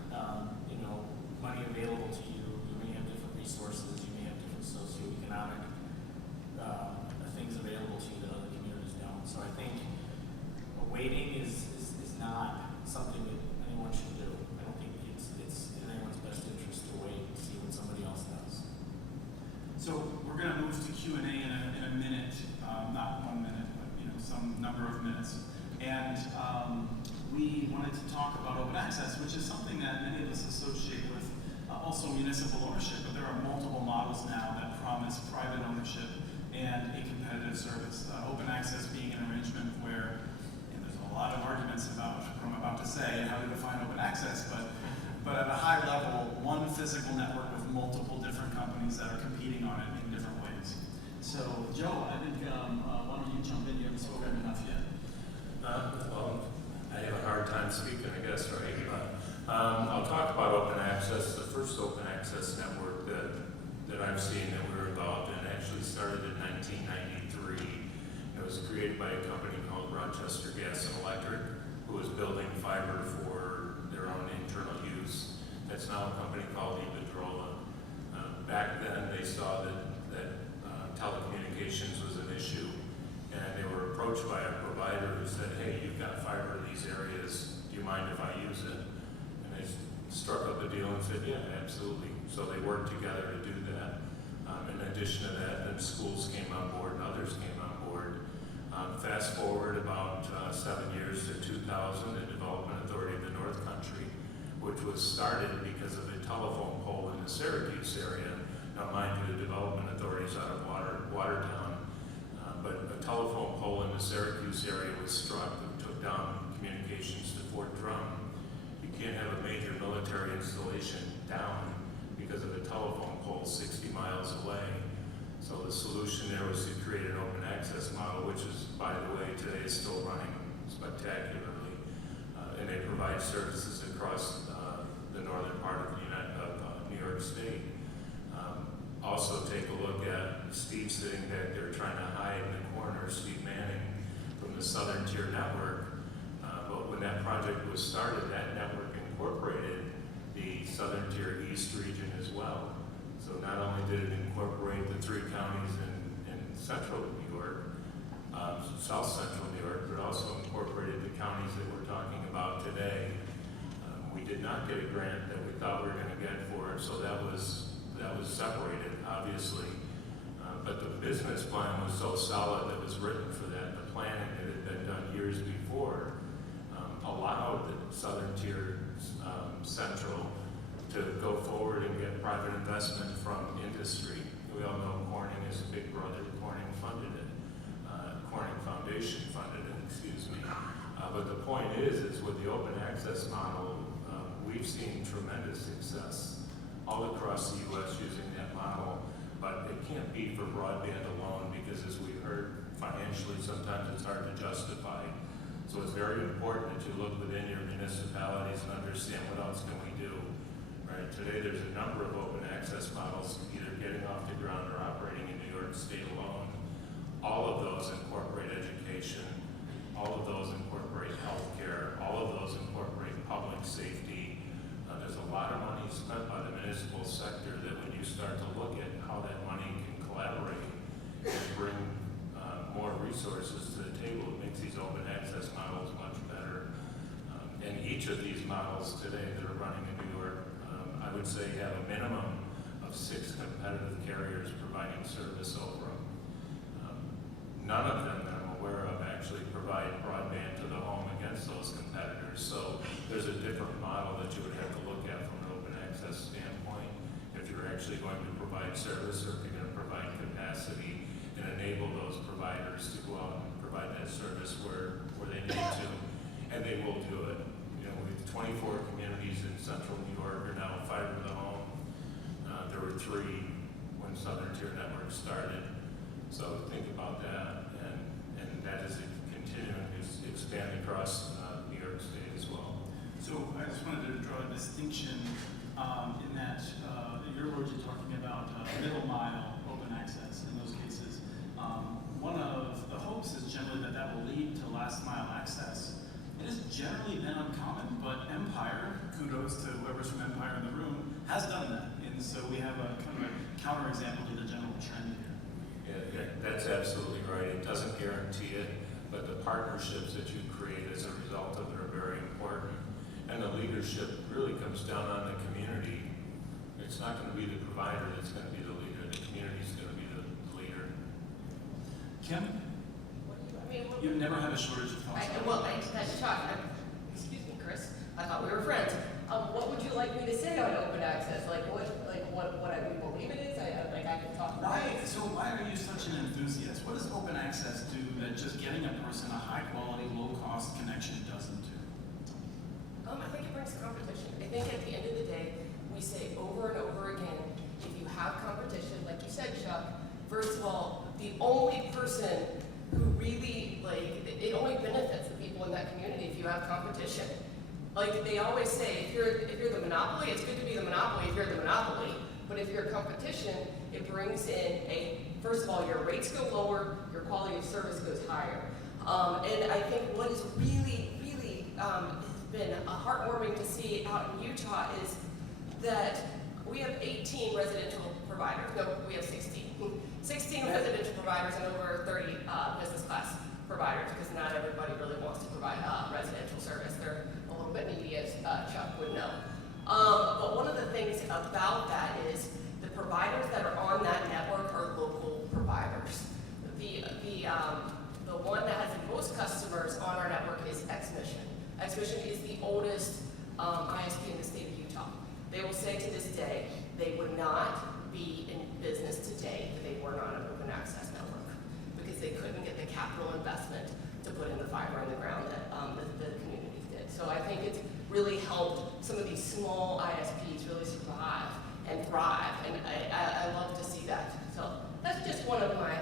money available to you. You may have different resources. You may have different socioeconomic things available to you that other communities don't. So I think waiting is not something that anyone should do. I don't think it's in anyone's best interest to wait and see what somebody else does. So we're going to move to Q&A in a minute, not 1 minute, but some number of minutes. And we wanted to talk about open access, which is something that many of us associate with also municipal ownership, but there are multiple models now that promise private ownership and a competitive service. Open access being an arrangement where there's a lot of arguments about what I'm about to say and how to define open access, but at a high level, one physical network with multiple different companies that are competing on it in different ways. So, Joe, I think why don't you jump in? You haven't spoken enough yet. Well, I have a hard time speaking, I guess, right? But I'll talk about open access. The first open access network that I've seen that we were involved in actually started in 1993. It was created by a company called Rochester Gas and Electric, who was building fiber for their own internal use. That's now a company called Iberdrola. Back then, they saw that telecommunications was an issue, and they were approached by a provider who said, hey, you've got fiber in these areas, do you mind if I use it? And they struck up a deal and said, yeah, absolutely. So they worked together to do that. In addition to that, then schools came on board and others came on board. Fast forward about 7 years to 2000, the Development Authority of the North Country, which was started because of a telephone pole in the Syracuse area. Now, mind you, the Development Authority is out of Watertown, but a telephone pole in the Syracuse area was struck and took down communications to Fort Drum. You can't have a major military installation down because of a telephone pole 60 miles away. So the solution there was to create an open access model, which is, by the way, today is still running spectacularly. And they provide services across the northern part of New York State. Also take a look at Steve sitting back there trying to hide in the corner, Steve Manning, from the Southern Tier Network. But when that project was started, that network incorporated the Southern Tier East region as well. So not only did it incorporate the 3 counties in central New York, south central New York, but also incorporated the counties that we're talking about today. We did not get a grant that we thought we were going to get for it, so that was separated, obviously. But the business plan was so solid that was written for that. The planning that had been done years before allowed the Southern Tier Central to go forward and get private investment from industry. We all know Corning is a big brother. Corning funded it. Corning Foundation funded it, excuse me. But the point is with the open access model, we've seen tremendous success all across the U.S. using that model, but it can't be for broadband alone because, as we heard, financially sometimes it's hard to justify. So it's very important that you look within your municipalities and understand what else can we do. Right? Today there's a number of open access models either getting off the ground or operating in New York State alone. All of those incorporate education, all of those incorporate healthcare, all of those incorporate public safety. There's a lot of money spent by the municipal sector that when you start to look at how that money can collaborate and bring more resources to the table, it makes these open access models much better. And each of these models today that are running in New York, I would say have a minimum of 6 competitive carriers providing service over them. None of them that I'm aware of actually provide broadband to the home against those competitors. So there's a different model that you would have to look at from an open access standpoint if you're actually going to provide service or if you're going to provide capacity and enable those providers to go out and provide that service where they need to. And they will do it. You know, with 24 communities in central New York are now fiber to the home. There were 3 when Southern Tier Network started. So think about that, and that is continuing to expand across New York State as well. So I just wanted to draw a distinction in that in your words you're talking about middle mile open access in those cases. One of the hopes is generally that will lead to last mile access. It has generally been uncommon, but Empire, kudos to whoever's from Empire in the room, has done that. And so we have a kind of a counterexample to the general trend here. Yeah, that's absolutely right. It doesn't guarantee it, but the partnerships that you create as a result of it are very important. And the leadership really comes down on the community. It's not going to be the provider that's going to be the leader. The community is going to be the leader. Kim, you never have a shortage of thoughts. Chuck, excuse me, Chris, I thought we were friends. What would you like me to say on open access? What I believe it is? I can talk about it. Why are you such an enthusiast? What does open access do that just getting a person a high quality, low cost connection doesn't do? I think it brings competition. I think at the end of the day, we say over and over again, if you have competition, like you said, Chuck, first of all, the only person who really, it only benefits the people in that community if you have competition. Like they always say, if you're the monopoly, it's good to be the monopoly if you're the monopoly. But if you're a competition, it brings in first of all, your rates go lower, your quality of service goes higher. And I think what is really, really been heartwarming to see out in Utah is that we have 18 residential providers. No, we have 16. 16 residential providers and over 30 business class providers, because not everybody really wants to provide residential service. They're a little bit needy, as Chuck would know. But one of the things about that is the providers that are on that network are local providers. The one that has the most customers on our network is X-Mission. X-Mission is the oldest ISP in the state of Utah. They will say to this day, they would not be in business today if they were not an open access network, because they couldn't get the capital investment to put in the fiber in the ground that the communities did. So I think it's really helped some of these small ISPs really survive and thrive, and I love to see that. So that's just one of my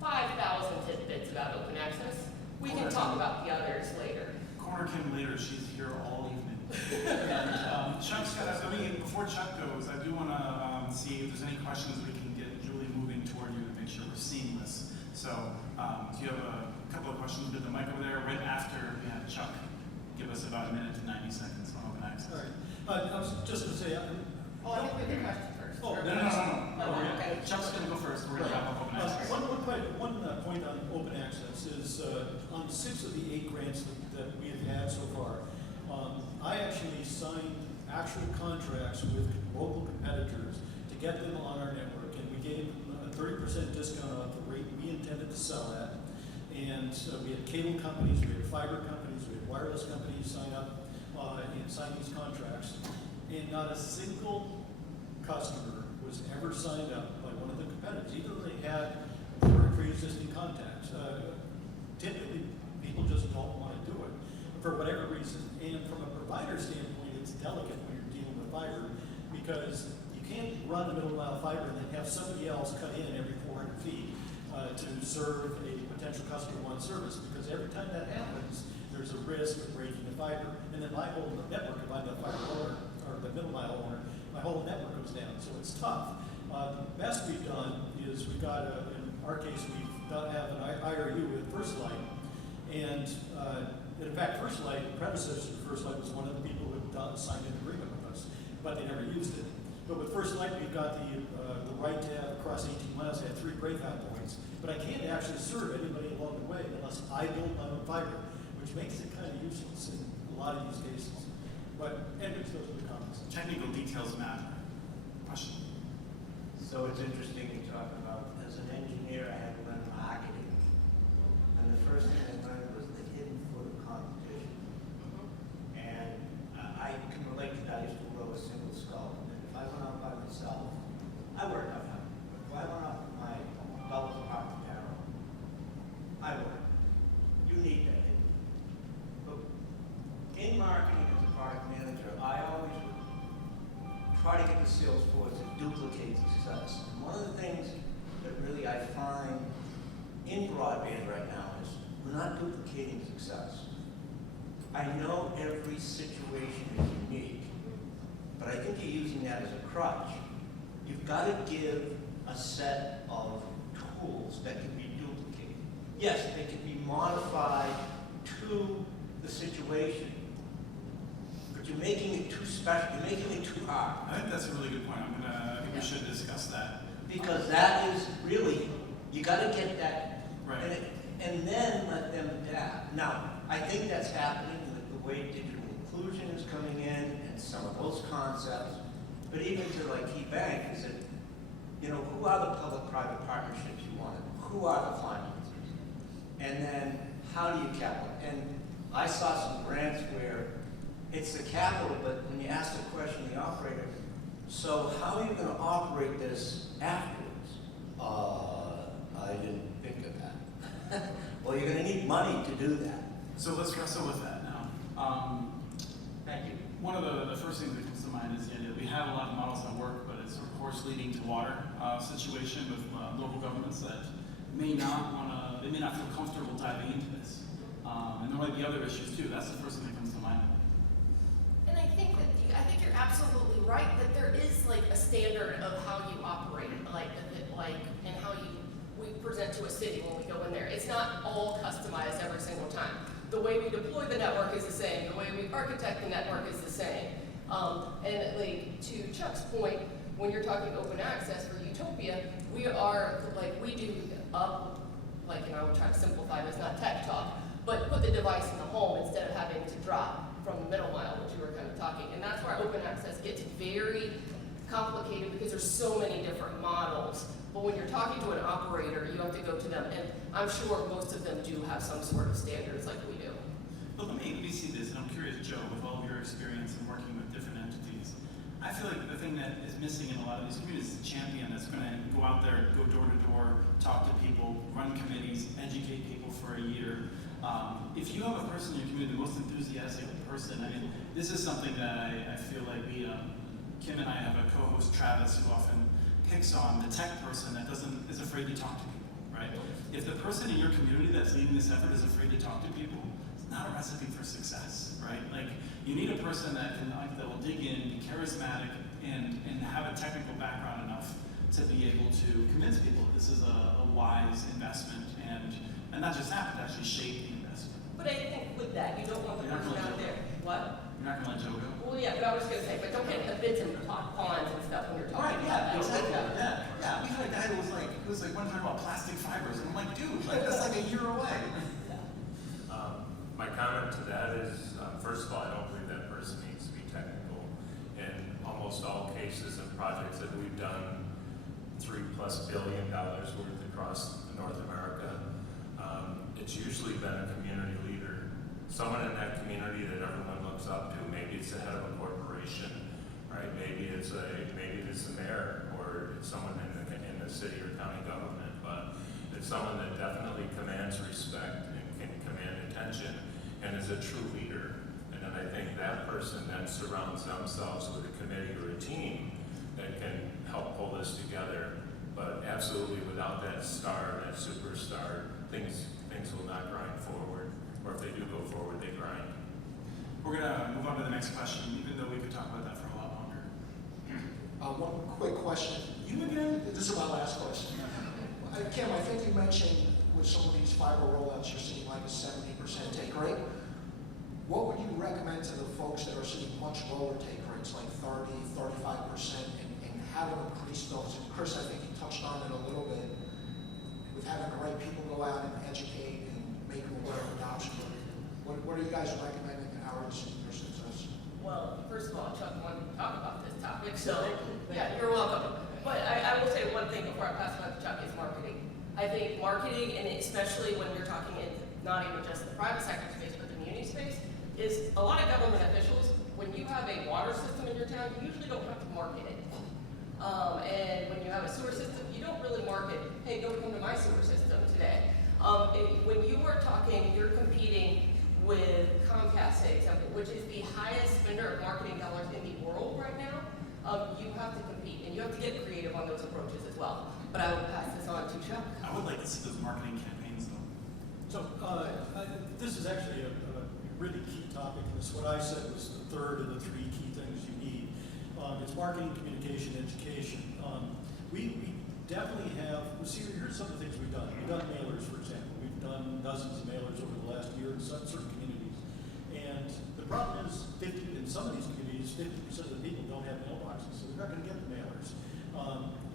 5,000 tidbits about open access. We can talk about the others later. Corner Kim later, she's here all evening. And Chuck's got, before Chuck goes, I do want to see if there's any questions we can get Julie moving toward you to make sure we're seamless. So if you have a couple of questions, with the mic over there right after we have Chuck. Give us about a minute to 90 seconds on open access. All right. I was just going to say, Oh, I think we did question first. Oh, No. Oh, okay. Chuck's going to go first. We're going to wrap up open access. One point on open access is on 6 of the 8 grants that we have had so far, I actually signed actual contracts with local competitors to get them on our network, and we gave them a 30% discount off the rate we intended to sell at. And we had cable companies, we had fiber companies, we had wireless companies sign up and sign these contracts. And not a single customer was ever signed up by one of the competitors, even though they had pre-existing contacts. Typically, people just don't want to do it for whatever reason. And from a provider standpoint, it's delicate when you're dealing with fiber, because you can't run a middle-mile fiber and then have somebody else cut in every 400 feet to serve a potential customer one service, because every time that happens, there's a risk of breaking the fiber. And then my whole network, if I'm the fiber owner, or the middle-mile owner, my whole network goes down, so it's tough. The best we've done is we've got, in our case, we have an IRU with First Light, and in fact, First Light, the predecessor to First Light, was one of the people who signed an agreement with us, but they never used it. But with First Light, we've got the right to have across 18 miles, have 3 breakout points, but I can't actually serve anybody along the way unless I build my own fiber, which makes it kind of useless in a lot of these cases. But anyways, those are the comments. Technical details matter. Question? So it's interesting you talk about, as an engineer, I had to learn marketing. And the first thing I learned was the hidden foot of competition. And I can relate to that. I used to row a single scull. And if I went out by myself, I worked out now. But if I went out with my double partner barrel, I worked. You need that hidden. But in marketing as a product manager, I always would try to get the sales force to duplicate success. And one of the things that really I find in broadband right now is we're not duplicating success. I know every situation is unique, but I think you're using that as a crutch. You've got to give a set of tools that can be duplicated. Yes, they can be modified to the situation, but you're making it too special, you're making it too hard. I think that's a really good point. I think we should discuss that. Because that is really, you gotta get that, Right. and then let them adapt. Now, I think that's happening with the way digital inclusion is coming in and some of those concepts. But even to like Key Bank, is that, who are the public-private partnerships you want? Who are the financiers? And then how do you capital? And I saw some grants where it's the capital, but when you ask the question of the operator, so how are you going to operate this afterwards? I didn't think of that. Well, you're going to need money to do that. So let's wrestle with that now. Thank you. One of the first things that comes to mind is the idea that we have a lot of models that work, but it's a horse leading to water situation with local governments that may not feel comfortable diving into this. And there might be other issues too. That's the first thing that comes to mind. And I think you're absolutely right that there is like a standard of how you operate, and how we present to a city when we go in there. It's not all customized every single time. The way we deploy the network is the same. The way we architect the network is the same. And like to Chuck's point, when you're talking open access for Utopia, we are like we do up, like, and I would try to simplify this, not tech talk, but put the device in the home instead of having to drop from the middle mile, which you were kind of talking. And that's where open access gets very complicated because there's so many different models. But when you're talking to an operator, you have to go to them, and I'm sure most of them do have some sort of standards like we do. But let me see this, and I'm curious, Joe, with all of your experience in working with different entities, I feel like the thing that is missing in a lot of these communities is a champion that's going to go out there, go door to door, talk to people, run committees, educate people for a year. If you have a person in your community, the most enthusiastic person, I mean, this is something that I feel like Kim and I have a co-host, Travis, who often picks on the tech person that is afraid to talk to people, right? If the person in your community that's leading this effort is afraid to talk to people, it's not a recipe for success, right? Like, you need a person that will dig in, be charismatic, and have a technical background enough to be able to convince people this is a wise investment, and not just that, but actually shape the investment. But I think with that, you don't want the You're not person gonna out let there. What? You're not going to let Joe go? Well, yeah, but I was just gonna say, but don't get the bids and ponds and stuff when you're talking Right, about yeah, that. exactly. Yeah. We had a guy who was like one time about plastic fibers, and I'm like, dude, like that's like a year away. My comment to that is, first of all, I don't believe that person needs to be technical. In almost all cases and projects that we've done, $3+ billion worth across North America, it's usually been a community leader, someone in that community that everyone looks up to. Maybe it's the head of a corporation, right? Maybe it's the mayor, or it's someone in the city or county government, but it's someone that definitely commands respect and can command attention and is a true leader. And then I think that person then surrounds themselves with a committee or a team that can help pull this together. But absolutely, without that star, that superstar, things will not grind forward. Or if they do go forward, they grind. We're going to move on to the next question, even though we could talk about that for a lot longer. One quick question. You again? This is my last question. Kim, I think you mentioned with some of these fiber rollouts, you're seeing like a 70% take rate. What would you recommend to the folks that are seeing much lower take rates, like 30, 35%, and how to increase those? And Chris, I think you touched on it a little bit with having the right people go out and educate and make them aware of adoption. What are you guys recommending and how are you seeing your success? Well, first of all, Chuck wanted to talk about this topic, so yeah, you're welcome. But I will say one thing before I pass it on to Chuck is marketing. I think marketing, and especially when you're talking in not even just the private sector space, but the community space, is a lot of government officials, when you have a water system in your town, you usually don't have to market it. And when you have a sewer system, you don't really market, hey, don't come to my sewer system today. And when you are talking, you're competing with Comcast, say, example, which is the highest spender of marketing dollars in the world right now. You have to compete, and you have to get creative on those approaches as well. But I will pass this on to Chuck. I would like to see those marketing campaigns, though. So this is actually a really key topic. This what I said was the third of the three key things you need. It's marketing, communication, education. We definitely have, here's some of the things we've done. We've done mailers, for example. We've done dozens of mailers over the last year in certain communities. And the problem is, in some of these communities, 50% of the people don't have mailboxes, so they're not going to get the mailers.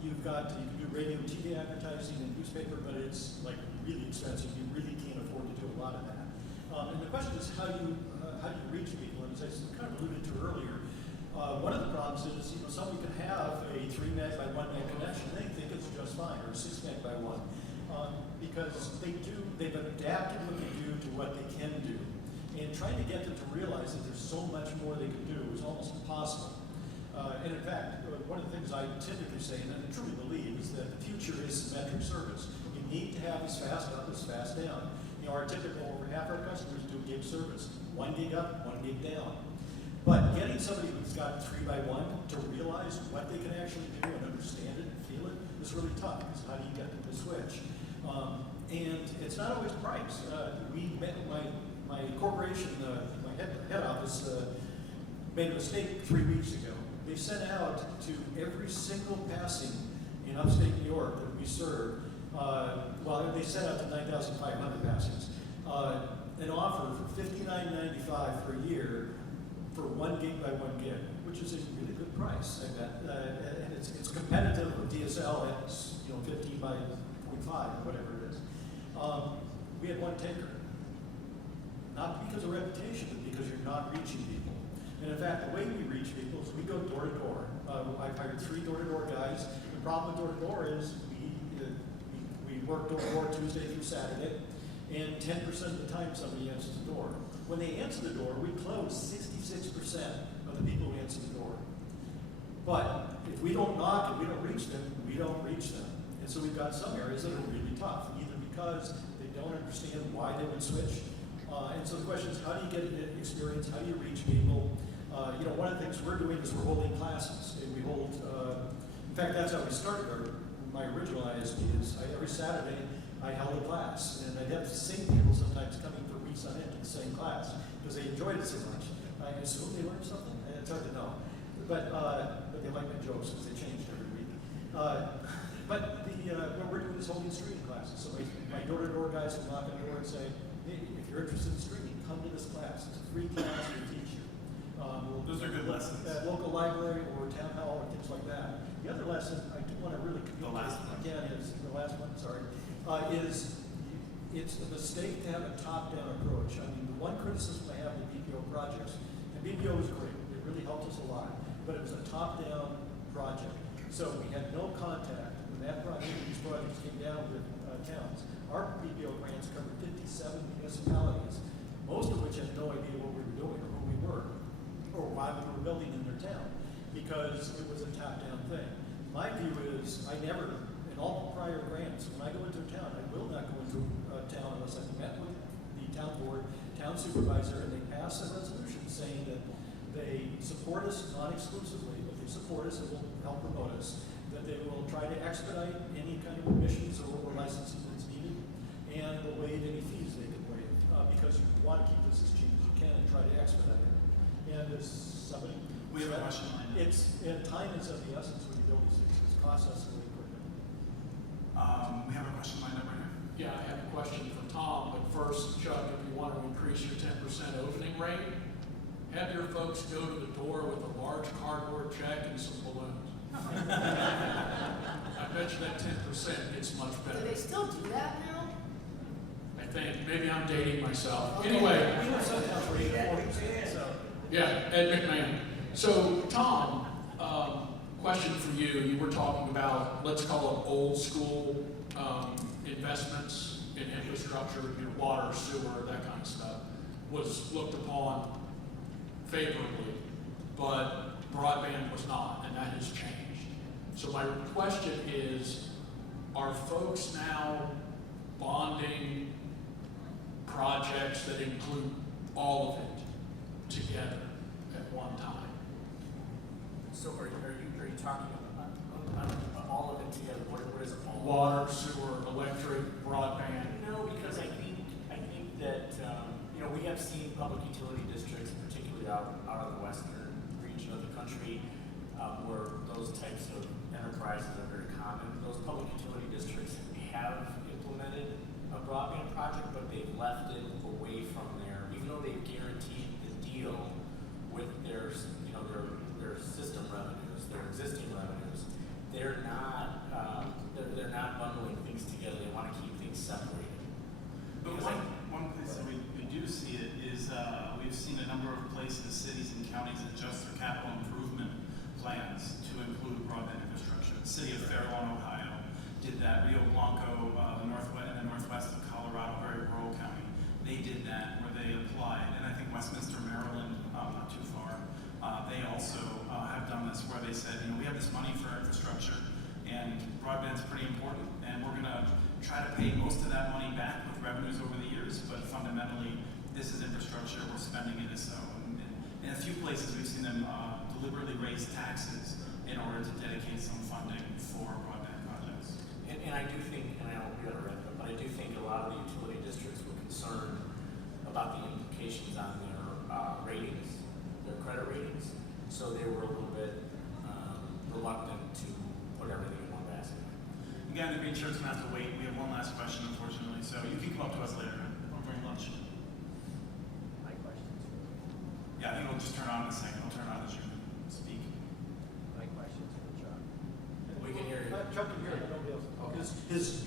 You can do radio and TV advertising and newspaper, but it's like really expensive. You really can't afford to do a lot of that. And the question is, how do you reach people? And as I kind of alluded to earlier, one of the problems is, somebody can have a 3 meg by 1 meg connection, and they think it's just fine, or a 6 meg by 1, because they've adapted what they do to what they can do. And trying to get them to realize that there's so much more they can do is almost impossible. And in fact, one of the things I typically say, and I truly believe, is that the future is symmetric service. You need to have as fast up as fast down. Our typical, over half our customers do gig service, 1 gig up, 1 gig down. But getting somebody who's got 3 by 1 to realize what they can actually do and understand it and feel it is really tough, because how do you get them to switch? And it's not always price. We met my corporation, my head office, made a mistake 3 weeks ago. They sent out to every single passing in upstate New York that we serve, they sent out to 9,500 passings. an offer for $59.95 per year for 1 gig by 1 gig, which is a really good price, I bet. And it's competitive with DSL at 15 by 0.5, whatever it is. We had one taker. Not because of reputation, but because you're not reaching people. And in fact, the way we reach people is we go door to door. I've hired 3 door-to-door guys. The problem with door-to-door is we work door-to-door Tuesday through Saturday, and 10% of the time somebody answers the door. When they answer the door, we close 66% of the people who answer the door. But if we don't knock and we don't reach them, we don't reach them. And so we've got some areas that are really tough, either because they don't understand why they would switch. And so the question is, how do you get experience? How do you reach people? One of the things we're doing is we're holding classes. And we hold, in fact, that's how we started my original ISP is every Saturday I held a class. And I'd have the same people sometimes coming for weeks on end to the same class because they enjoyed it so much. I assume they learned something. It's hard to know. But they like my jokes because they changed every week. But what we're doing is holding streaming classes. So my door-to-door guys will knock on the door and say, hey, if you're interested in streaming, come to this class. It's a free class we teach you. Those are good lessons. At local library or town hall or things like that. The other lesson I do want to really communicate again is the last one. Sorry, is it's a mistake to have a top-down approach. I mean, the one criticism I have of BPO projects, and BPO is great. It really helped us a lot, but it was a top-down project. So we had no contact when these projects came down with towns. Our BPO grants covered 57 municipalities, most of which had no idea what we were doing or who we were, or why we were building in their town, because it was a top-down thing. My view is I never, in all prior grants, when I go into a town, I will not go into a town unless I've met with the town board, town supervisor, and they pass a resolution saying that they support us non-exclusively, but they support us and will help promote us, that they will try to expedite any kind of admissions or licensing that's needed, and will waive any fees they can waive, because you want to keep this as cheap as you can and try to expedite it. And as somebody We have a question lined up. time is of the essence when you build these things. It's cost escalating quickly. We have a question lined up right here. Yeah, I have a question for Tom, but first, Chuck, if you want to increase your 10% opening rate, have your folks go to the door with a large cardboard check and some balloons. I bet you that 10% gets much Do better. they still do that now? I think, maybe I'm dating myself. Anyway, We have some towns where you get 40%, so. yeah, Ed McMahon. So, Tom, question for you. You were talking about, let's call them old school investments in infrastructure, water, sewer, that kind of stuff, was looked upon favorably, but broadband was not, and that has changed. So my question is, are folks now bonding projects that include all of it together at one time? So are you talking about all of it together? What is all? Water, sewer, electric, broadband? No, because I think that we have seen public utility districts, particularly out of the western region of the country, where those types of enterprises are very common. Those public utility districts have implemented a broadband project, but they've left it away from there, even though they've guaranteed the deal with their system revenues, their existing revenues. They're not bundling things together. They want to keep things separated. But one place that we do see it is we've seen a number of places, cities and counties adjust their capital improvement plans to include broadband infrastructure. The city of Fair Lawn, Ohio did that. Rio Blanco, in the northwest of Colorado, very rural county, they did that where they applied. And I think Westminster, Maryland, not too far, they also have done this where they said, we have this money for infrastructure and broadband's pretty important, and we're going to try to pay most of that money back with revenues over the years, but fundamentally, this is infrastructure, we're spending it as so. And in a few places, we've seen them deliberately raise taxes in order to dedicate some funding for broadband projects. And I do think, and I don't want to wrap up, but I do think a lot of the utility districts were concerned about the implications on their ratings, their credit ratings. So they were a little bit reluctant to put everything in one basket. Again, the green shirt's gonna have to wait. We have one last question, unfortunately, so you can come up to us later. We'll bring lunch. just turn on in a second. I'll turn on as you speak. My question's for Chuck. We can hear you. Chuck can hear it, nobody else. There's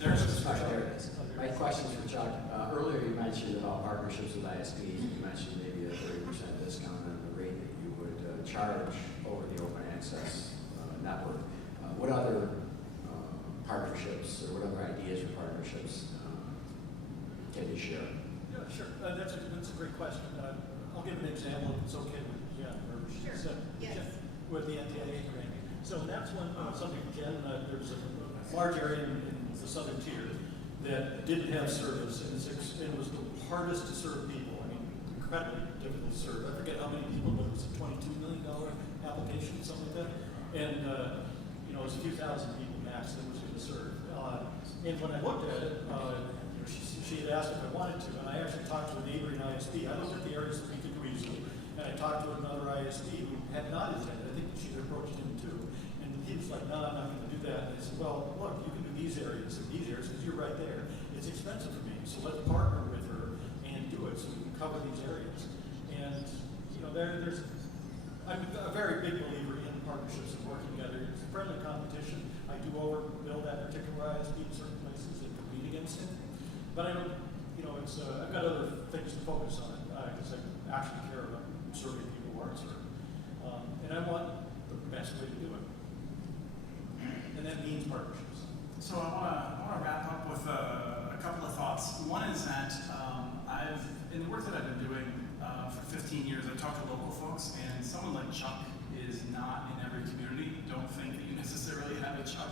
All right, there it is. My question is for Chuck. Earlier you mentioned about partnerships with ISPs. You mentioned maybe a 30% discount on the rate that you would charge over the open access network. What other partnerships or what other ideas for partnerships can you share? Yeah, sure. That's a great question. I'll give an example if it's okay with Jen. Sure. Yes. With the NTIA grant. So that's one something, Jen, there was a large area in the southern tier that didn't have service, and it was the hardest to serve people. I mean, incredibly difficult to serve. I forget how many people, but it was a $22 million application, something like that. And it was a few thousand people max that was going to serve. And when I looked at it, she had asked if I wanted to, and I actually talked to a neighboring ISP. I looked at the areas that we could do easily, and I talked to another ISP who had not attended. I think she had approached him too. And he was like, no, I'm not going to do that. And I said, well, look, you can do these areas because you're right there. It's expensive for me, so let's partner with her and do it so we can cover these areas. And, I'm a very big believer in partnerships and working together. It's a friendly competition. I do overbill that particular ISP in certain places and compete against it. But I don't, I've got other things to focus on because I actually care about serving people who aren't served. And I want the best way to do it. And that means partnerships. So I want to wrap up with a couple of thoughts. One is that in the work that I've been doing for 15 years, I've talked to local folks, and someone like Chuck is not in every community. Don't think that you necessarily have a Chuck.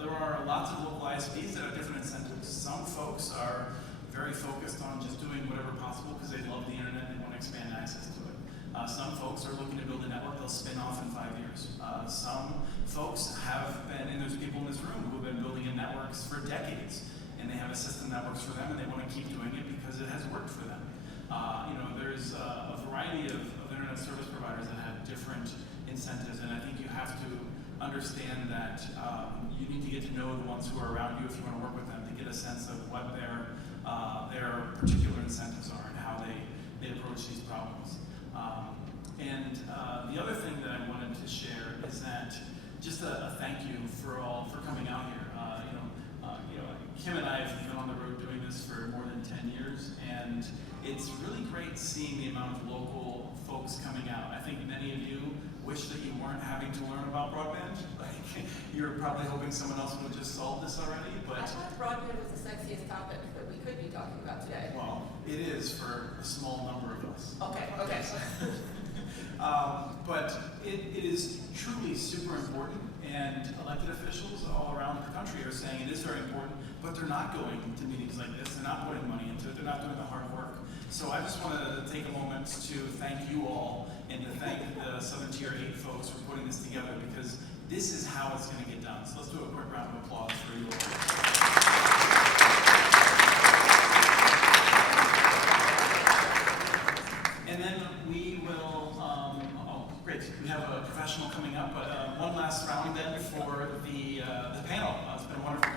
There are lots of local ISPs that have different incentives. Some folks are very focused on just doing whatever possible because they love the internet and they want to expand access to it. Some folks are looking to build a network they'll spin off in 5 years. Some folks have been, and there's people in this room who have been building in networks for decades, and they have a system that works for them, and they want to keep doing it because it has worked for them. There's a variety of internet service providers that have different incentives, and I think you have to understand that you need to get to know the ones who are around you if you want to work with them to get a sense of what their particular incentives are and how they approach these problems. The other thing that I wanted to share is that just a thank you for coming out here. Kim and I have been on the road doing this for more than 10 years, and it's really great seeing the amount of local folks coming out. I think many of you wish that you weren't having to learn about broadband. Like, you're probably hoping someone else would have just solved this already, but I thought broadband was the sexiest topic that we could be talking about today. well, it is for a small number of us. Okay. But it is truly super important, and elected officials all around the country are saying it is very important, but they're not going to meetings like this. They're not putting money into it. They're not doing the hard work. So I just want to take a moment to thank you all and to thank the Southern Tier 8 folks for putting this together, because this is how it's going to get done. So let's do a quick round of applause for you all. And then we will, great, we have a professional coming up, but one last round then for the panel. It's been a wonderful